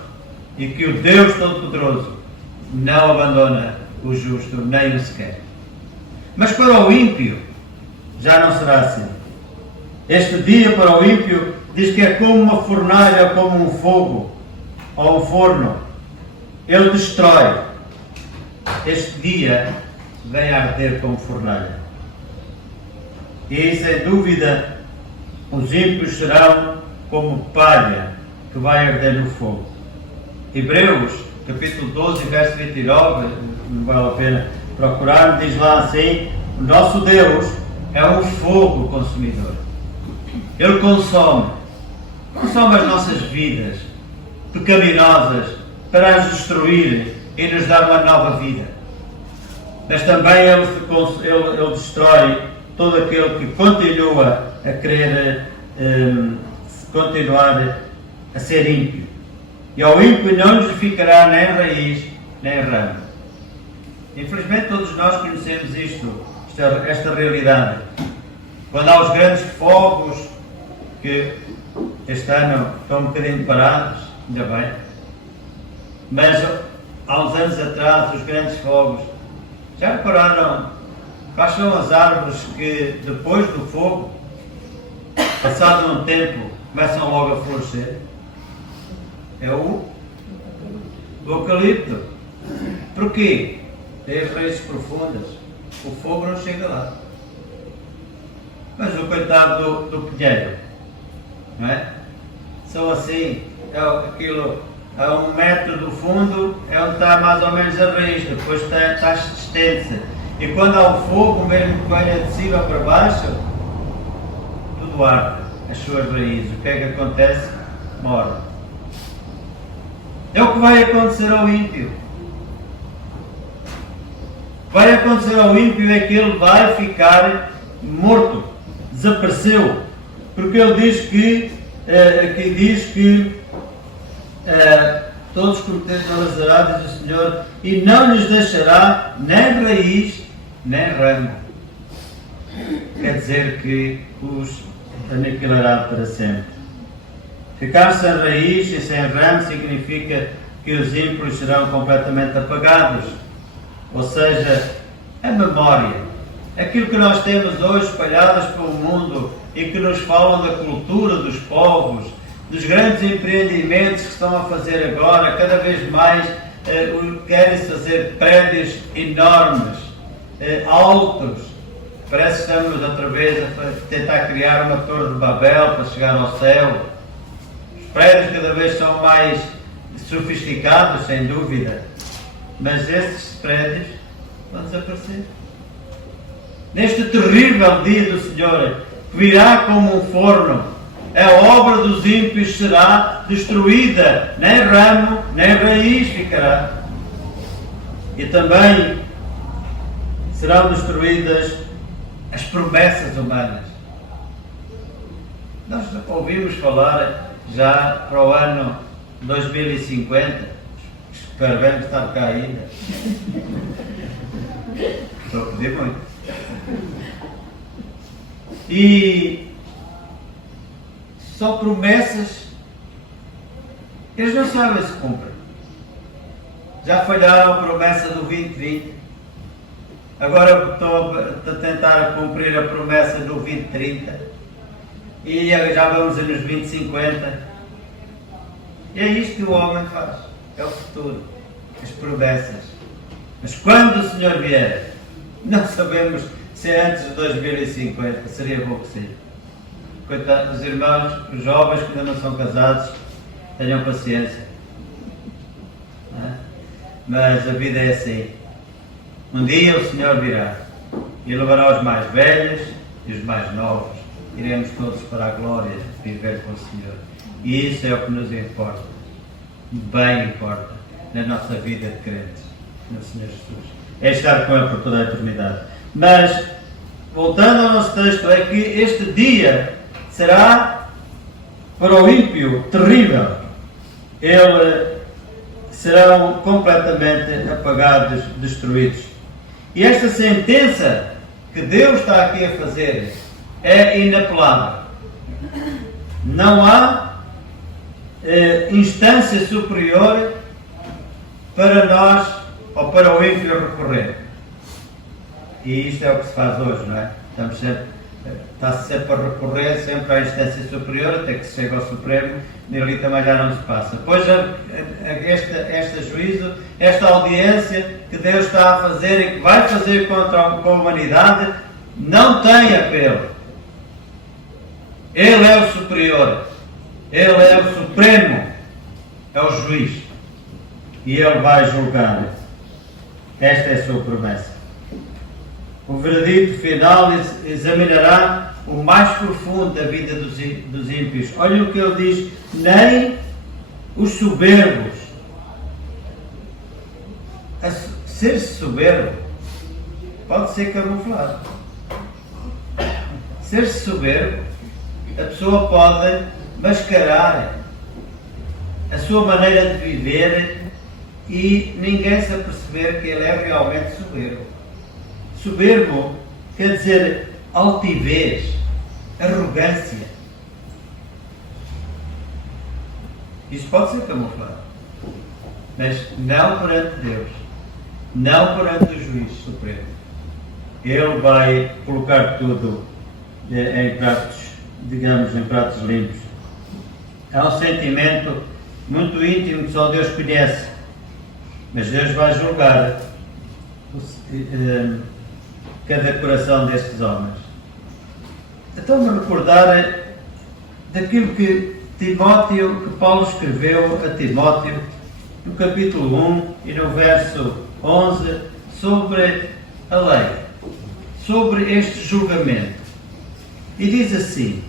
e que o Deus Todo-Poderoso não abandona o justo, nem o sequer. Mas para o ímpio, já não será assim. Este dia para o ímpio diz que é como uma fornalha, como um fogo, ou um forno. Ele destrói. Este dia vem a arder como fornalha. E, sem dúvida, os ímpios serão como palha que vai arder no fogo. Hebreus, capítulo 12, verso 29, não vale a pena procurar, diz lá assim, o nosso Deus é um fogo consumidor. Ele consome as nossas vidas pecaminosas para as destruir e nos dar uma nova vida. Mas também ele destrói todo aquele que continua a querer continuar a ser ímpio. E ao ímpio não lhes ficará nem raiz, nem ramo. Infelizmente todos nós conhecemos esta realidade. Quando há os grandes fogos, que este ano estão um bocadinho parados, ainda bem, mas há uns anos atrás, os grandes fogos, já repararam quais são as árvores que depois do fogo, passado um tempo, começam logo a florescer? É o eucalipto. Porquê? Tem as raízes profundas, o fogo não chega lá. Mas o coitado do pinheiro, não é? São assim, aquilo a 1 metro do fundo é onde está mais ou menos a raiz, depois está extensa. E quando há o fogo, mesmo que venha de cima para baixo, tudo arde, as suas raízes. O que é que acontece? Morre. É o que vai acontecer ao ímpio. Vai acontecer ao ímpio é que ele vai ficar morto, desapareceu, porque ele diz que todos cometeram pelas aradas do Senhor e não lhes deixará nem raiz nem ramo. Quer dizer que os aniquilará para sempre. Ficar sem raiz e sem ramo significa que os ímpios serão completamente apagados. Ou seja, a memória, aquilo que nós temos hoje espalhadas pelo mundo e que nos falam da cultura dos povos, dos grandes empreendimentos que estão a fazer agora, cada vez mais querem fazer prédios enormes, altos. Parece que estamos outra vez a tentar criar uma torre de Babel para chegar ao céu. Os prédios cada vez são mais sofisticados, sem dúvida. Mas estes prédios vão desaparecer. Neste terrível dia do Senhor, que virá como um forno, a obra dos ímpios será destruída, nem ramo, nem raiz ficará. E também serão destruídas as promessas humanas. Nós ouvimos falar já para o ano 2050, esperamos estar cá ainda. Estou a pedir muito. E só promessas, eles não sabem se cumprem. Já falharam a promessa do 2020. Agora estou a tentar cumprir a promessa do 2030. E já vamos nos 2050. E é isto que o homem faz. É o futuro. As promessas. Mas quando o Senhor vier, não sabemos se é antes de 2050. Seria bom que sim. Coitados, os irmãos, os jovens que ainda não são casados, tenham paciência. Não é? Mas a vida é assim. Um dia o Senhor virá e levará os mais velhos e os mais novos. Iremos todos para a glória viver com o Senhor. E isso é o que nos importa. Bem importa na nossa vida de crentes no Senhor Jesus. É estar com Ele por toda a eternidade. Mas, voltando ao nosso texto, é que este dia será para o ímpio terrível. Eles serão completamente apagados, destruídos. E esta sentença que Deus está aqui a fazer é inapelável. Não há instância superior para nós ou para o ímpio recorrer. E isto é o que se faz hoje, não é? Está-se sempre a recorrer sempre à instância superior, até que se chega ao Supremo, e ali também já não se passa. Pois este juízo, esta audiência que Deus está a fazer e que vai fazer com a humanidade, não tem apelo. Ele é o superior, Ele é o supremo, é o juiz. E Ele vai julgar. Esta é a sua promessa. O veredito final examinará o mais profundo da vida dos ímpios. Olha o que ele diz: nem os soberbos. Ser-se soberbo pode ser camuflado. Ser-se soberbo, a pessoa pode mascarar a sua maneira de viver e ninguém se aperceber que ele é realmente soberbo. Soberbo quer dizer altivez, arrogância. Isso pode ser camuflado, mas não perante Deus, não perante o juiz supremo. Ele vai colocar tudo em pratos, digamos, em pratos limpos. É um sentimento muito íntimo que só Deus conhece, mas Deus vai julgar cada coração destes homens. Então me recordar daquilo que Timóteo, que Paulo escreveu a Timóteo, no capítulo 1 e no verso 11, sobre a lei, sobre este julgamento. E diz assim,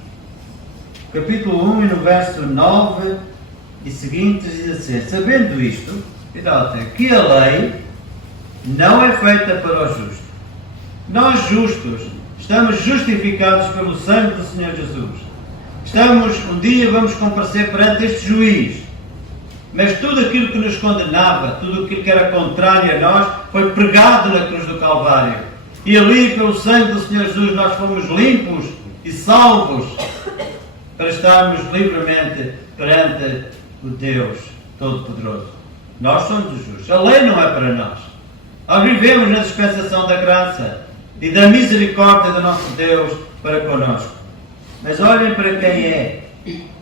capítulo 1 e no verso 9 e seguintes, diz assim: sabendo isto, que a lei não é feita para o justo. Nós justos estamos justificados pelo sangue do Senhor Jesus. Um dia vamos comparecer perante este juiz. Mas tudo aquilo que nos condenava, tudo aquilo que era contrário a nós, foi pregado na cruz do Calvário. E ali, pelo sangue do Senhor Jesus, nós fomos limpos e salvos para estarmos livremente perante o Deus Todo-Poderoso. Nós somos os justos. A lei não é para nós. Nós vivemos na dispensação da graça e da misericórdia do nosso Deus para conosco. Mas olhem para quem é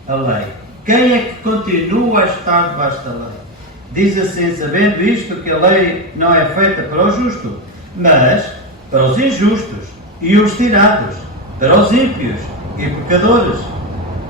a lei. Quem é que continua a estar debaixo da lei? Diz assim, sabendo isto, que a lei não é feita para o justo, mas para os injustos e obstinados, para os ímpios e pecadores,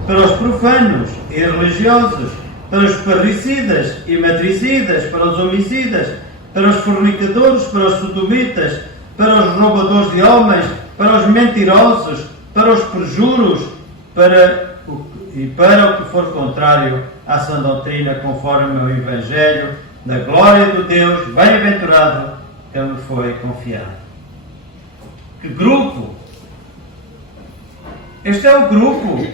para os profanos e religiosos, para os parricidas e matricidas, para os homicidas, para os fornicadores, para os sodomitas, para os roubadores de homens, para os mentirosos, para os perjuros, para o que for contrário à sã doutrina, conforme o Evangelho da glória do Deus bem-aventurado que me foi confiado. Que grupo? Este é o grupo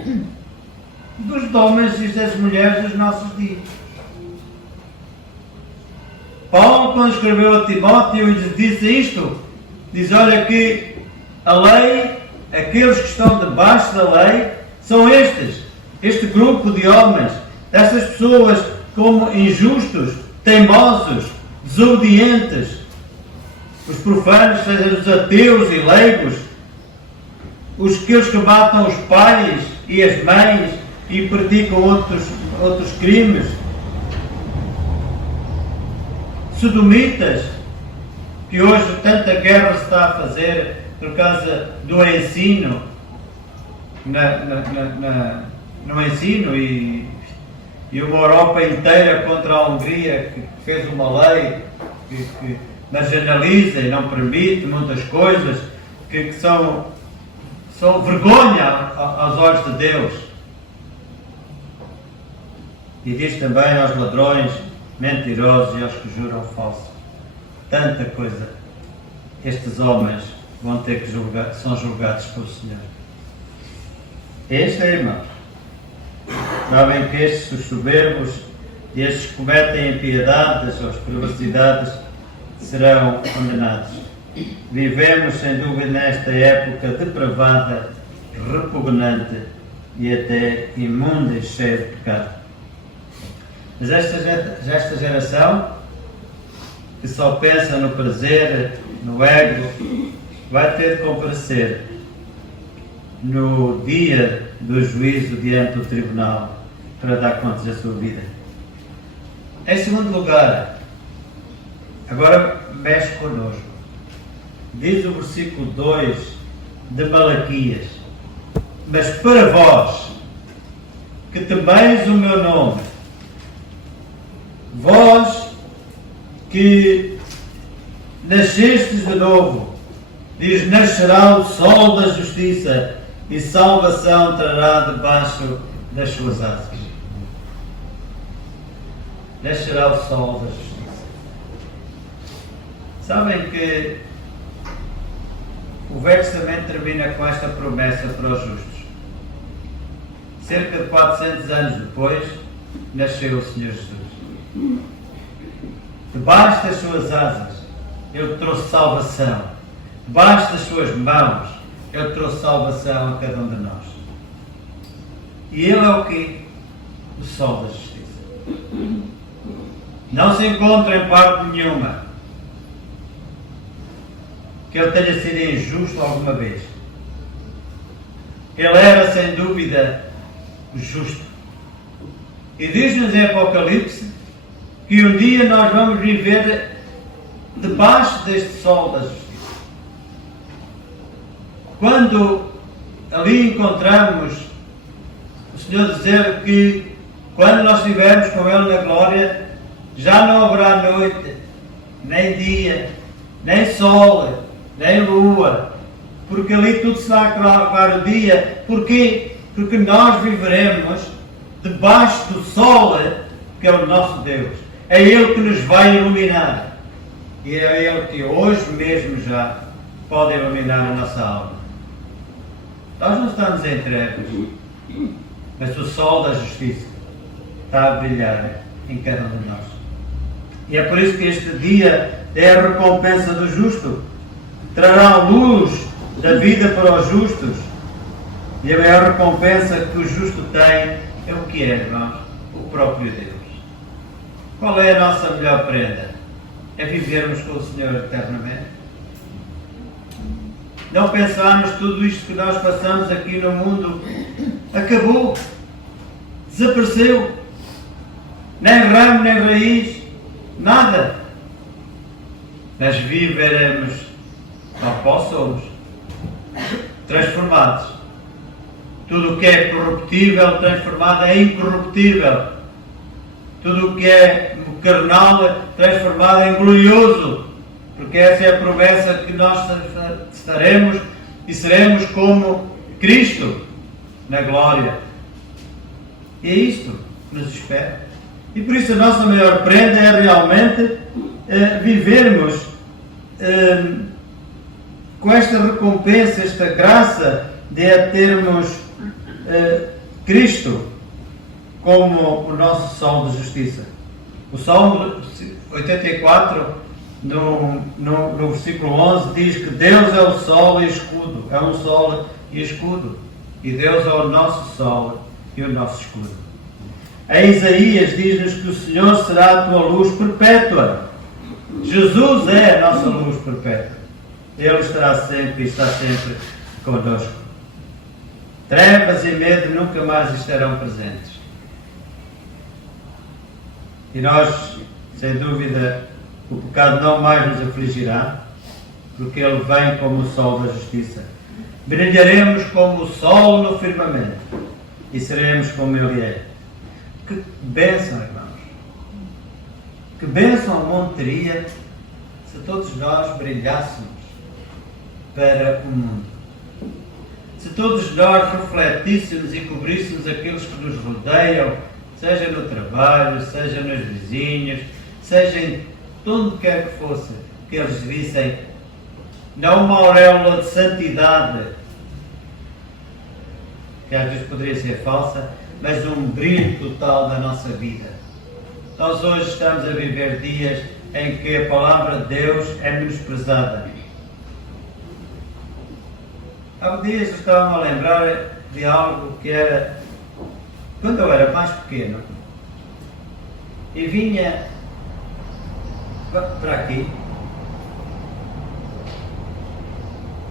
dos homens e das mulheres dos nossos dias. Paulo, quando escreveu a Timóteo e disse isto, diz, olha que a lei, aqueles que estão debaixo da lei, são este grupo de homens, estas pessoas como injustos, teimosos, desobedientes, os profanos, sejam os ateus e leigos, aqueles que matam os pais e as mães e praticam outros crimes, sodomitas, que hoje tanta guerra se está a fazer por causa do ensino, no ensino e uma Europa inteira contra a Hungria, que fez uma lei que marginaliza e não permite muitas coisas que são vergonha aos olhos de Deus. E diz também aos ladrões, mentirosos e aos que juram falso. Tanta coisa. Estes homens vão ter que são julgados pelo Senhor. Irmãos, sabem que estes, os soberbos, e estes que cometem impiedades ou as perversidades, serão condenados. Vivemos, sem dúvida, nesta época depravada, repugnante e até imunda e cheia de pecado. Mas esta geração, que só pensa no prazer, no ego, vai ter de comparecer no dia do juízo diante do tribunal para dar contas da sua vida. Em segundo lugar, agora mexe connosco. Diz o versículo 2 de Malaquias: mas para vós, que temeis o meu nome, vós que nascestes de novo, diz, nascerá o sol da justiça e salvação trará debaixo das suas asas. Nascerá o sol da justiça. Sabem que o verso também termina com esta promessa para os justos. Cerca de 400 anos depois, nasceu o Senhor Jesus. Debaixo das suas asas, Ele trouxe salvação. Debaixo das suas mãos, Ele trouxe salvação a cada um de nós. E Ele é o quê? O sol da justiça. Não se encontra em parte nenhuma que Ele tenha sido injusto alguma vez. Ele era, sem dúvida, justo. E diz-nos em Apocalipse que um dia nós vamos viver debaixo deste sol da justiça. Quando ali encontramos o Senhor dizer que quando nós estivermos com Ele na glória, já não haverá noite, nem dia, nem sol, nem lua, porque ali tudo será claro o dia. Porquê? Porque nós viveremos debaixo do sol, que é o nosso Deus. É Ele que nos vai iluminar. E é Ele que hoje mesmo já pode iluminar a nossa alma. Nós não estamos em trevas, mas o sol da justiça está a brilhar em cada um de nós. E é por isso que este dia é a recompensa do justo. Trará luz da vida para os justos. E a maior recompensa que o justo tem é o que é, irmãos? O próprio Deus. Qual é a nossa melhor prenda? É vivermos com o Senhor eternamente. Não pensarmos que tudo isto que nós passamos aqui no mundo acabou, desapareceu, nem ramo, nem raiz, nada. Mas viveremos, ao qual somos, transformados. Tudo o que é corruptível, transformado em incorruptível. Tudo o que é carnal, transformado em glorioso. Porque essa é a promessa que nós estaremos e seremos como Cristo na glória. E é isto que nos espera. E por isso a nossa maior prenda é realmente vivermos com esta recompensa, esta graça de termos Cristo como o nosso sol de justiça. O Salmo 84, no versículo 11, diz que Deus é o sol e escudo. É um sol e escudo. E Deus é o nosso sol e o nosso escudo. Em Isaías diz-nos que o Senhor será a tua luz perpétua. Jesus é a nossa luz perpétua. Ele estará sempre e está sempre connosco. Trevas e medo nunca mais estarão presentes. E nós, sem dúvida, o pecado não mais nos afligirá, porque ele vem como o sol da justiça. Brilharemos como o sol no firmamento e seremos como ele é. Que bênção, irmãos! Que bênção o mundo teria se todos nós brilhássemos para o mundo. Se todos nós refletíssemos e cobríssemos aqueles que nos rodeiam, seja no trabalho, seja nos vizinhos, seja em onde quer que fosse, que eles vissem não uma auréola de santidade, que às vezes poderia ser falsa, mas um brilho total da nossa vida. Nós hoje estamos a viver dias em que a palavra de Deus é menosprezada. Há dias eu estava a lembrar de algo que era quando eu era mais pequeno e vinha para aqui,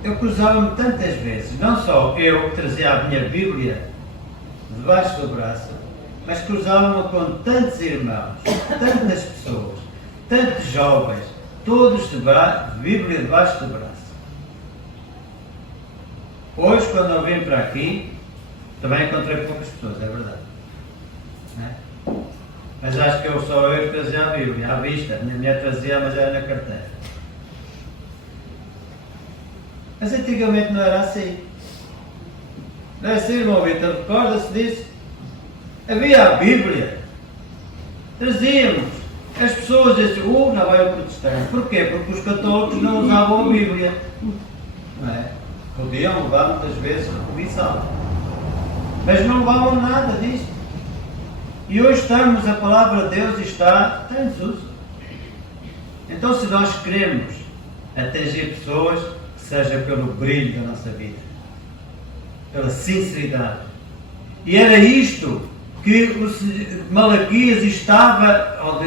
eu cruzava-me tantas vezes, não só eu que trazia a minha Bíblia debaixo do braço, mas cruzava-me com tantos irmãos, tantas pessoas, tantos jovens, todos de Bíblia debaixo do braço. Hoje, quando eu vim para aqui, também encontrei poucas pessoas, é verdade. Não é? Mas acho que só eu que trazia a Bíblia, à vista. A minha mulher trazia, mas era na carteira. Mas antigamente não era assim. Não era assim, irmão Vitor? Recorda-se disso? Havia a Bíblia. Trazíamos. As pessoas diziam, não vai o protestante. Porquê? Porque os católicos não usavam a Bíblia. Não é? Podiam levar muitas vezes a comissão. Mas não levavam nada disto. E hoje estamos, a palavra de Deus está em desuso. Então, se nós queremos atingir pessoas, seja pelo brilho da nossa vida, pela sinceridade. E era isto que Malaquias estava, ou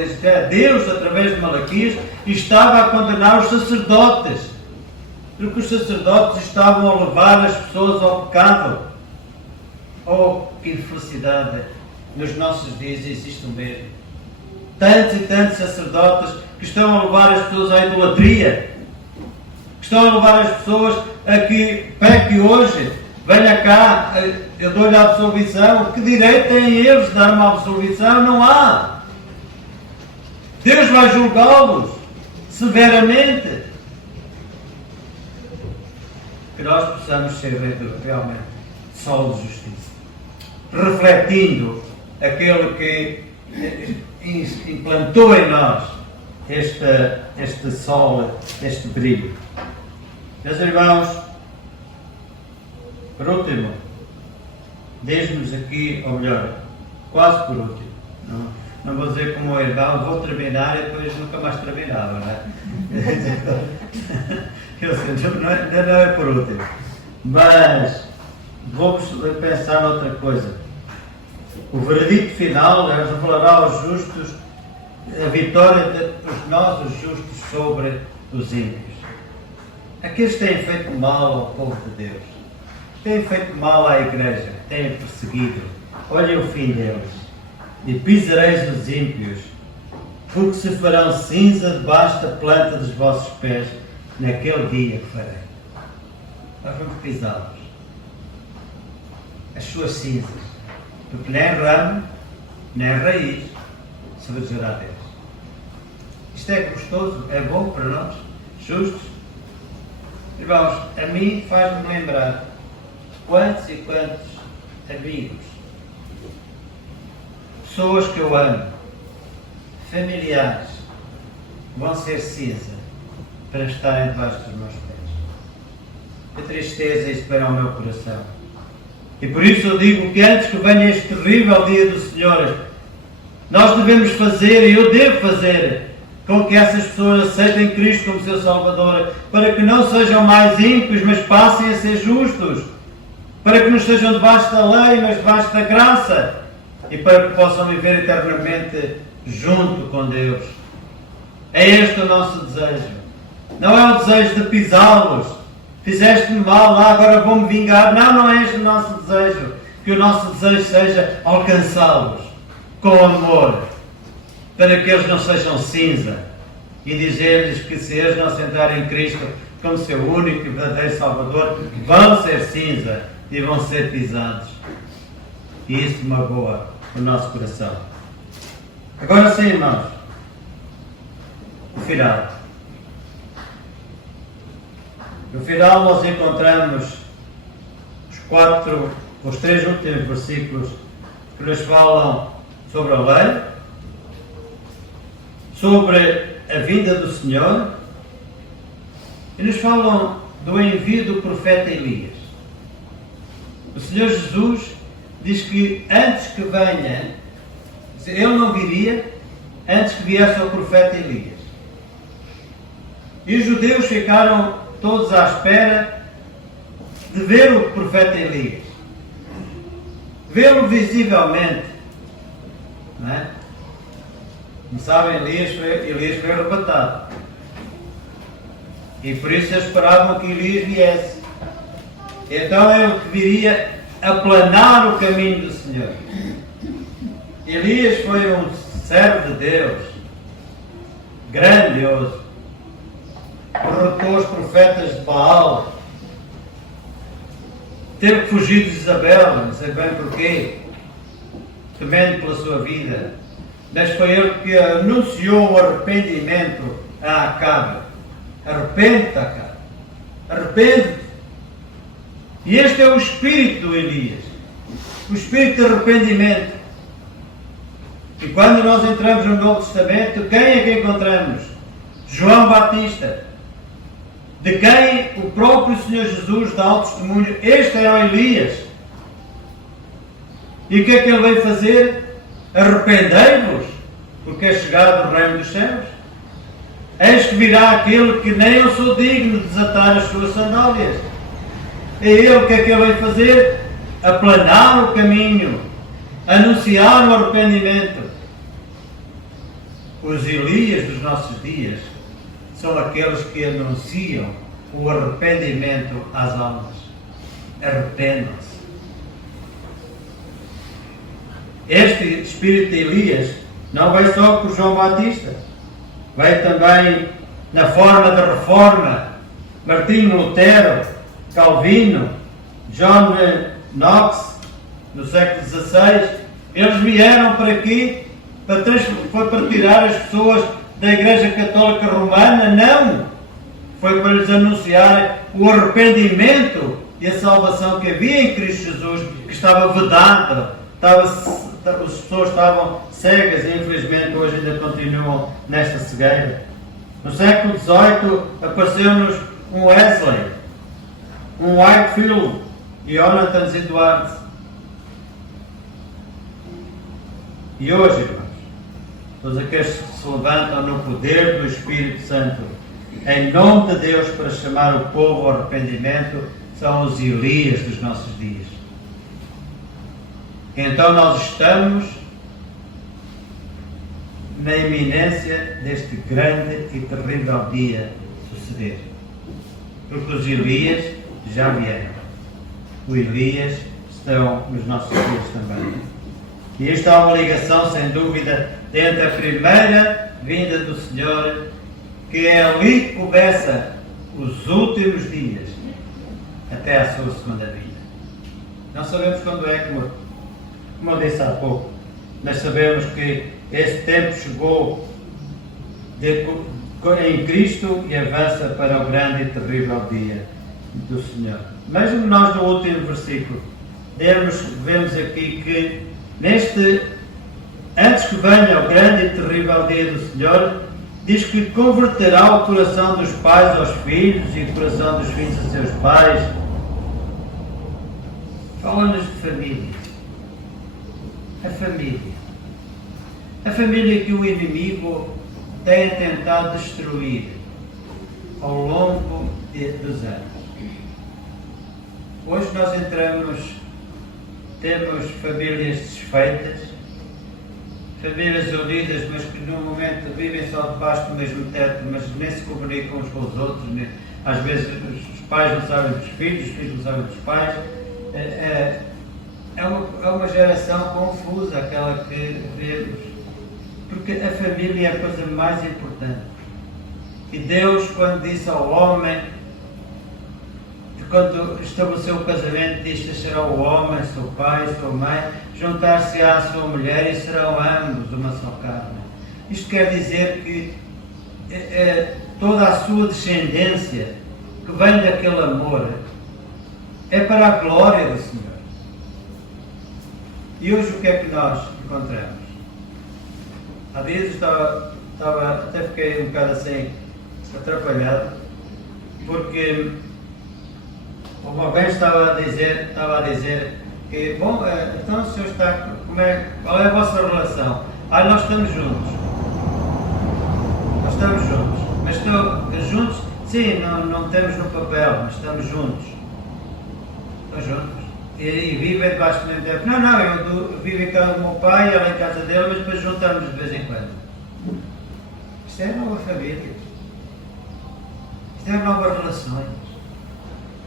Deus, através de Malaquias, estava a condenar os sacerdotes. Porque os sacerdotes estavam a levar as pessoas ao pecado. Oh, que infelicidade! Nos nossos dias existe o mesmo. Tantos e tantos sacerdotes que estão a levar as pessoas à idolatria, que estão a levar as pessoas a que pequem hoje venha cá, eu dou-lhe a absolvição. Que direito têm eles de dar uma absolvição? Não há. Deus vai julgá-los severamente. Que nós possamos ser realmente sol de justiça, refletindo aquele que implantou em nós este sol, este brilho. Meus irmãos, por último, diz-nos aqui, ou melhor, quase por último, não vou dizer como o irmão, vou terminar e depois nunca mais terminava, não é? Não é por último, mas vamos pensar noutra coisa. O veredito final revelará aos justos a vitória dos nossos justos sobre os ímpios. Aqueles que têm feito mal ao povo de Deus, têm feito mal à igreja, têm perseguido, olhem o fim deles. E pisareis os ímpios, porque se farão cinza debaixo da planta dos vossos pés, naquele dia que farei. Nós vamos pisá-los. As suas cinzas. Porque nem ramo, nem raiz sobreviverá deles. Isto é gostoso, é bom para nós, justos. Irmãos, a mim faz-me lembrar quantos e quantos amigos, pessoas que eu amo, familiares, vão ser cinza para estarem debaixo dos meus pés. Que tristeza isto para o meu coração. E por isso eu digo que antes que venha este terrível dia do Senhor, nós devemos fazer, e eu devo fazer, com que essas pessoas aceitem Cristo como seu Salvador, para que não sejam mais ímpios, mas passem a ser justos, para que não estejam debaixo da lei, mas debaixo da graça, e para que possam viver eternamente junto com Deus. É este o nosso desejo. Não é o desejo de pisá-los. Fizeste-me mal lá, agora vou-me vingar. Não é este o nosso desejo. Que o nosso desejo seja alcançá-los com amor, para que eles não sejam cinza, e dizer-lhes que se eles não sentarem em Cristo como seu único e verdadeiro Salvador, vão ser cinza e vão ser pisados. E isso magoa o nosso coração. Agora sim, irmãos, o final. No final nós encontramos os 3 últimos versículos que nos falam sobre a lei, sobre a vinda do Senhor, e nos falam do envio do profeta Elias. O Senhor Jesus diz que antes que venha, ele não viria antes que viesse o profeta Elias. E os judeus ficaram todos à espera de ver o profeta Elias, vê-lo visivelmente, não é? Como sabem, Elias foi arrebatado, e por isso eles esperavam que Elias viesse. Então ele que viria aplanar o caminho do Senhor. Elias foi um servo de Deus grandioso, derrotou os profetas de Baal, teve que fugir de Isabel, não sei bem porquê, temendo pela sua vida, mas foi ele que anunciou o arrependimento a Acabe. Arrepende-te, Acabe, arrepende-te. E este é o espírito do Elias, o espírito de arrependimento. E quando nós entramos no Novo Testamento, quem é que encontramos? João Batista, de quem o próprio Senhor Jesus dá o testemunho. Este é o Elias. E o que é que ele veio fazer? Arrependei-vos, porque é chegado o reino dos céus. Eis que virá aquele que nem eu sou digno de desatar as suas sandálias. E ele, o que é que ele veio fazer? Aplanar o caminho, anunciar o arrependimento. Os Elias dos nossos dias são aqueles que anunciam o arrependimento às almas. Arrependam-se. Este espírito de Elias não veio só por João Batista, veio também na forma da reforma, Martinho Lutero, Calvino, John Knox, no século XVI, eles vieram para aqui foi para tirar as pessoas da Igreja Católica Romana? Não! Foi para lhes anunciar o arrependimento e a salvação que havia em Cristo Jesus, que estava vedada. As pessoas estavam cegas e infelizmente hoje ainda continuam nesta cegueira. No século XVIII apareceu-nos um Wesley, um Whitefield e Jonathan Edwards. E hoje, irmãos, todos aqueles que se levantam no poder do Espírito Santo, em nome de Deus, para chamar o povo ao arrependimento, são os Elias dos nossos dias. Então nós estamos na iminência deste grande e terrível dia suceder. Porque os Elias já vieram. Os Elias estão nos nossos dias também. E esta é uma ligação, sem dúvida, entre a primeira vinda do Senhor, que é ali que começa os últimos dias, até à sua segunda vinda. Não sabemos quando é, como eu disse há pouco, mas sabemos que esse tempo chegou em Cristo e avança para o grande e terrível dia do Senhor. Mesmo nós no último versículo, vemos aqui que antes que venha o grande e terrível dia do Senhor, diz que converterá o coração dos pais aos filhos e o coração dos filhos a seus pais. Fala-nos de família. A família. A família que o inimigo tem tentado destruir ao longo dos anos. Hoje nós temos famílias desfeitas, famílias unidas, mas que no momento vivem só debaixo do mesmo teto, mas nem se comunicam uns com os outros. Às vezes os pais não sabem dos filhos, os filhos não sabem dos pais. É uma geração confusa aquela que vemos, porque a família é a coisa mais importante. E Deus, quando disse ao homem, quando estabeleceu o casamento, disse: será o homem, seu pai, sua mãe, juntar-se-á à sua mulher e serão ambos uma só carne. Isto quer dizer que toda a sua descendência que vem daquele amor é para a glória do Senhor. E hoje o que é que nós encontramos? Há dias até fiquei um bocado assim atrapalhado, porque alguém estava a dizer que, bom, então o senhor está, qual é a vossa relação? Nós estamos juntos. Nós estamos juntos. Mas juntos, sim, não temos no papel, mas estamos juntos. Estamos juntos. E vivem debaixo do mesmo tempo. Não, eu vivo em casa do meu pai, ela em casa dele, mas depois juntamos de vez em quando. Isto é nova família. Isto é novas relações.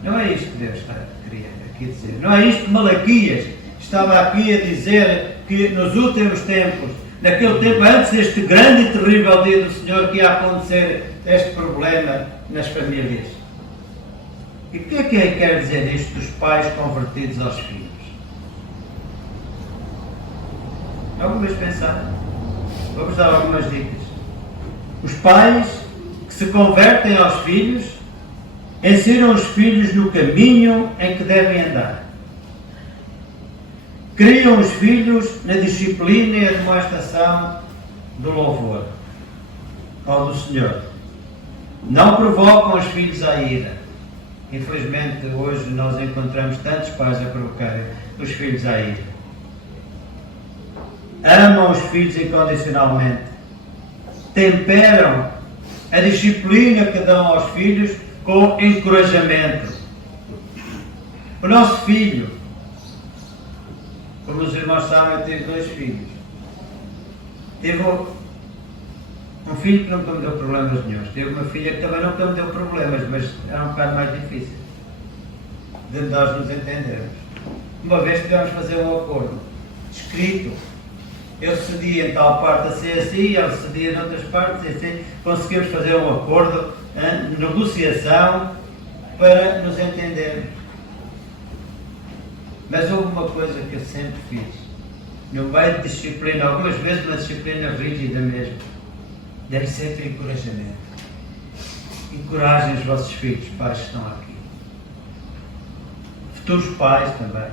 Não é isto que Deus queria aqui dizer. Não é isto que Malaquias estava aqui a dizer, que nos últimos tempos, naquele tempo antes deste grande e terrível dia do Senhor, que ia acontecer este problema nas famílias. E o que é que quer dizer isto dos pais convertidos aos filhos? Alguma vez pensar? Vamos dar algumas dicas. Os pais que se convertem aos filhos ensinam os filhos no caminho em que devem andar. Criam os filhos na disciplina e a demonstração do louvor ao do Senhor. Não provocam os filhos à ira. Infelizmente, hoje nós encontramos tantos pais a provocarem os filhos à ira. Amam os filhos incondicionalmente. Temperam a disciplina que dão aos filhos com encorajamento. O nosso filho, como os irmãos sabem, teve 2 filhos. Teve um filho que nunca me deu problemas nenhum. Teve uma filha que também nunca me deu problemas, mas era um bocado mais difícil de nós nos entendermos. Uma vez tivemos fazer um acordo escrito. Eu cedia em tal parte a ser assim, ele cedia em outras partes assim. Conseguimos fazer um acordo, negociação, para nos entendermos. Mas houve uma coisa que eu sempre fiz. No meio de disciplina, algumas vezes uma disciplina rígida mesmo, deve sempre encorajamento. Encorajem os vossos filhos, pais que estão aqui. Futuros pais também.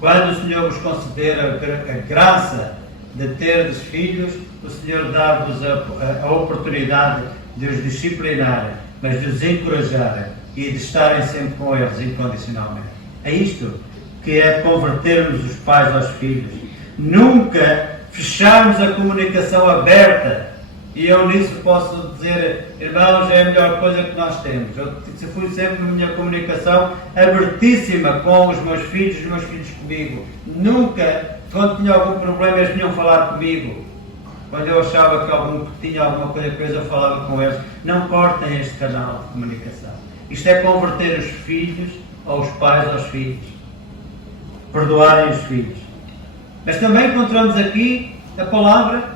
Quando o Senhor vos conceder a graça de ter os filhos, o Senhor dá-vos a oportunidade de os disciplinarem, mas de os encorajarem e de estarem sempre com eles incondicionalmente. É isto que é convertermos os pais aos filhos. Nunca fecharmos a comunicação aberta. E eu nisso posso dizer, irmãos, é a melhor coisa que nós temos. Eu fui sempre na minha comunicação abertíssima com os meus filhos comigo. Nunca, quando tinha algum problema, eles vinham falar comigo. Quando eu achava que tinha alguma coisa, eu falava com eles. Não cortem este canal de comunicação. Isto é converter os filhos, ou os pais aos filhos. Perdoarem os filhos. Mas também encontramos aqui a palavra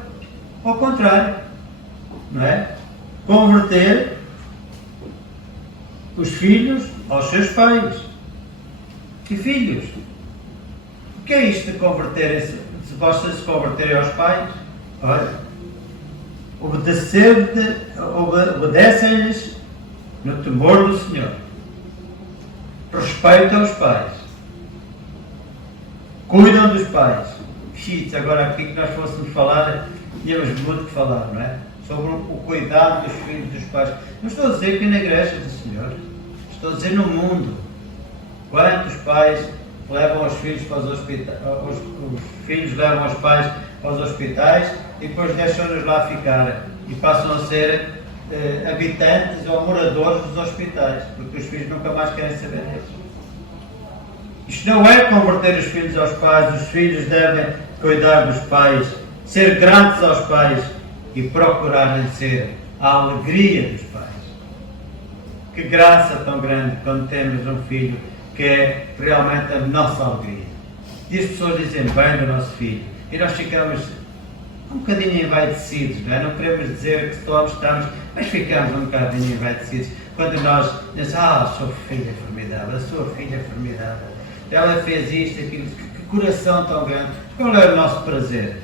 ao contrário. Não é? Converter os filhos aos seus pais. E filhos? O que é isto de converterem-se? Se vocês se converterem aos pais? Olha, obedecem-lhes no temor do Senhor. Respeitam os pais. Cuidam dos pais. Agora aqui que nós fôssemos falar, tínhamos muito que falar, não é? Sobre o cuidado dos filhos dos pais. Não estou a dizer que na igreja do Senhor, estou a dizer no mundo. Quantos pais levam os filhos para os hospitais, os filhos levam os pais para os hospitais e depois deixam-nos lá ficar e passam a ser habitantes ou moradores dos hospitais, porque os filhos nunca mais querem saber deles. Isto não é converter os filhos aos pais. Os filhos devem cuidar dos pais, ser gratos aos pais e procurarem ser a alegria dos pais. Que graça tão grande quando temos um filho que é realmente a nossa alegria. E as pessoas dizem bem do nosso filho e nós ficamos um bocadinho envaidecidos, não é? Não queremos dizer que todos estamos, mas ficamos um bocadinho envaidecidos quando nós dizemos, a sua filha é formidável, a sua filha é formidável, ela fez isto, aquilo, que coração tão grande. Qual é o nosso prazer?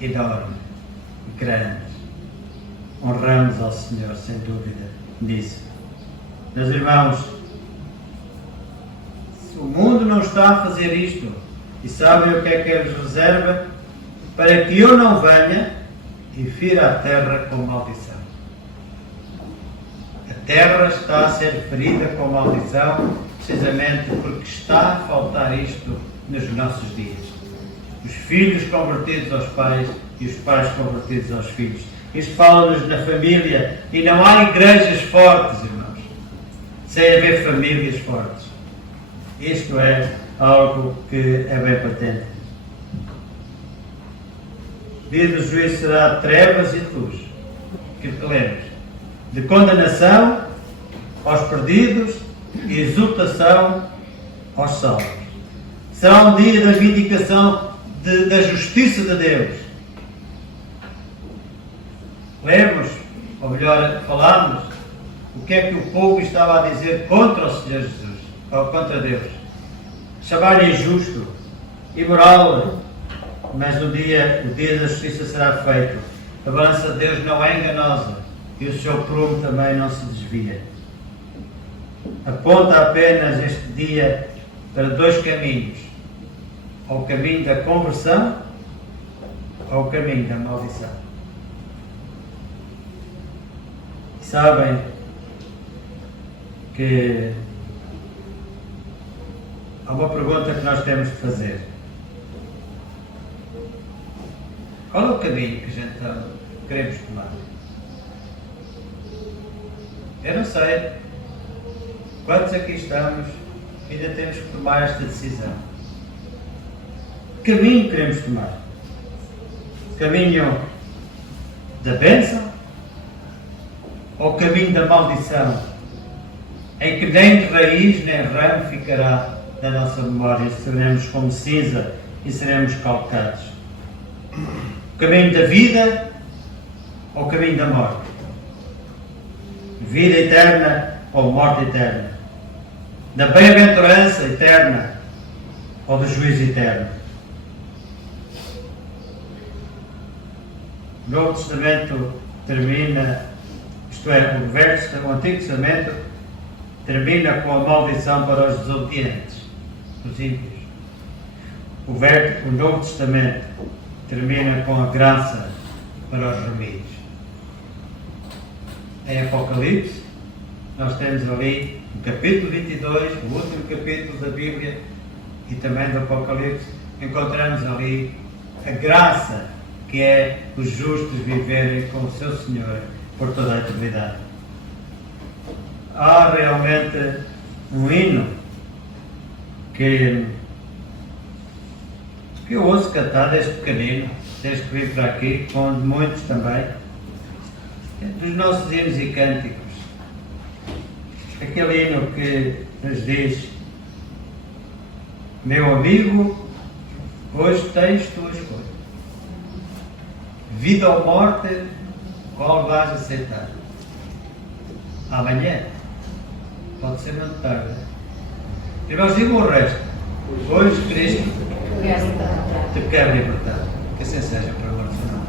Enorme, grande. Honramos ao Senhor, sem dúvida, nisso. Meus irmãos, se o mundo não está a fazer isto, e sabem o que é que Ele reserva? Para que eu não venha e fira a terra com maldição. A terra está a ser ferida com maldição, precisamente porque está a faltar isto nos nossos dias. Os filhos convertidos aos pais e os pais convertidos aos filhos. Isto fala-nos na família e não há igrejas fortes, irmãos, sem haver famílias fortes. Isto é algo que é bem patente. O dia do juízo será de trevas e de luz. Que lemos? De condenação aos perdidos e exultação aos salvos. Será um dia da vindicação da justiça de Deus. Lemos, ou melhor, falamos, o que é que o povo estava a dizer contra o Senhor Jesus, ou contra Deus. Chamar-lhe injusto, imoral, mas o dia da justiça será feito. A balança de Deus não é enganosa e o seu prumo também não se desvia. Aponta apenas este dia para dois caminhos: ao caminho da conversão ou ao caminho da maldição. E sabem que há uma pergunta que nós temos de fazer. Qual é o caminho que a gente queremos tomar? Eu não sei. Quantos aqui estamos ainda temos que tomar esta decisão? Que caminho queremos tomar? Caminho da bênção? Ou caminho da maldição? Em que nem raiz nem ramo ficará da nossa memória, seremos como cinza e seremos calcados. Caminho da vida ou caminho da morte? Vida eterna ou morte eterna? da bem-aventurança eterna ou do juízo eterno. O Novo Testamento termina, isto é, o Antigo Testamento termina com a maldição para os desobedientes, os ímpios. O Novo Testamento termina com a graça para os remidos. Em Apocalipse, nós temos ali no capítulo 22, o último capítulo da Bíblia e também do Apocalipse, encontramos ali a graça que é os justos viverem com o seu Senhor por toda a eternidade. Há realmente um hino que eu ouço cantar desde pequenino, desde que vim para aqui, com muitos também, dos nossos hinos e cânticos. Aquele hino que nos diz: meu amigo, hoje tens tua escolha. Vida ou morte, qual vais aceitar? Amanhã pode ser muito tarde. Irmãos, digam o resto. Hoje Cristo te quer libertar. Que assim seja para agora, Senhor.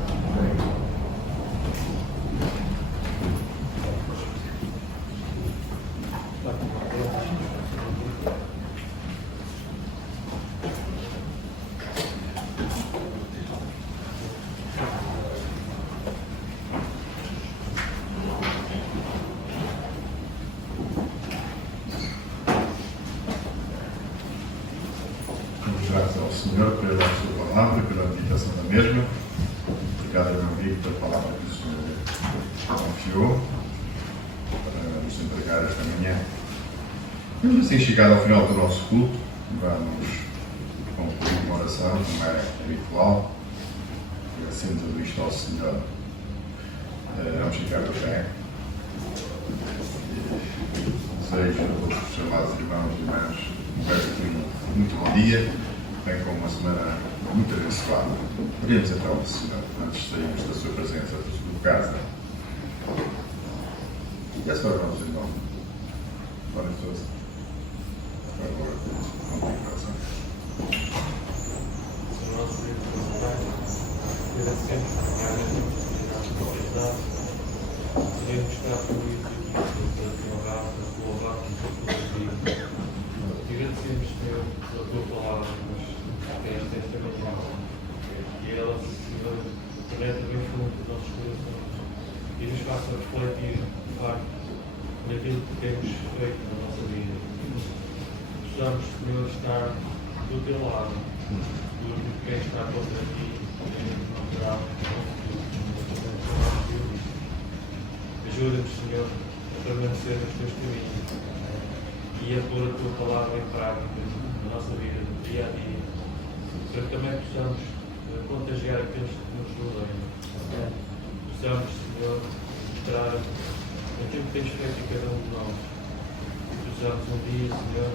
Graças ao Senhor pela sua palavra, pela meditação da mesma. Obrigado, meu amigo, pela palavra que o Senhor confiou para nos entregar esta manhã. Temos assim chegado ao final do nosso culto. Vamos concluir com uma oração, como é habitual. Agradecemos a vista ao Senhor. Vamos ficar de pé. Desejo a todos os chamados irmãos e irmãs um muito bom dia, bem como uma semana muito abençoada. Oremos então ao Senhor, antes de sairmos da sua presença, da sua casa. E é só, irmãos e irmãos. Podem todos, por favor, com o coração. Senhor nosso Deus, agradecemos a nossa oportunidade. Podemos estar felices aqui pela tua graça, pela tua graça e pela tua vida. Te agradecemos, Senhor, pela tua palavra que és esta manhã. E ela, Senhor, penetra bem fundo dos nossos corações e nos faça refletir, de facto, naquilo que temos feito na nossa vida. Precisamos, Senhor, estar do teu lado, do que quem está contra ti, não terá ajuda-nos, Senhor, a permanecer nos teus caminhos e a pôr a tua palavra em prática na nossa vida, no dia a dia, para que também possamos contagiar aqueles que nos rodeiam. Possamos, Senhor, mostrar aquilo que tens feito em cada um de nós. E possamos um dia, Senhor,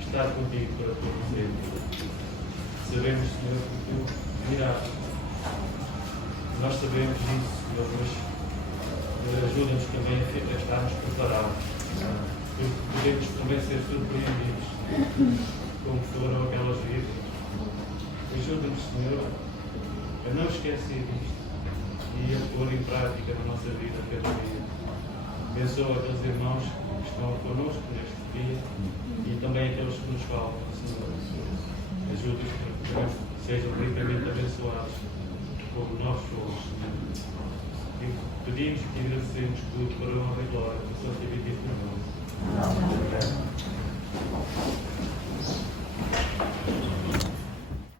estar contigo para todo sempre. Sabemos, Senhor, que tu virás. Nós sabemos isso, Senhor, mas ajuda-nos também a estarmos preparados. Podemos também ser surpreendidos, como foram aquelas virgens. Ajuda-nos, Senhor, a não esquecer disto e a pôr em prática na nossa vida cada dia. Abençoa aqueles irmãos que estão connosco neste dia e também aqueles que nos faltam, Senhor. Ajuda-nos para que sejam ricamente abençoados como nós somos, Senhor. E pedimos e agradecemos tudo para a honra e glória do Santo e Bendito Nome. Amém.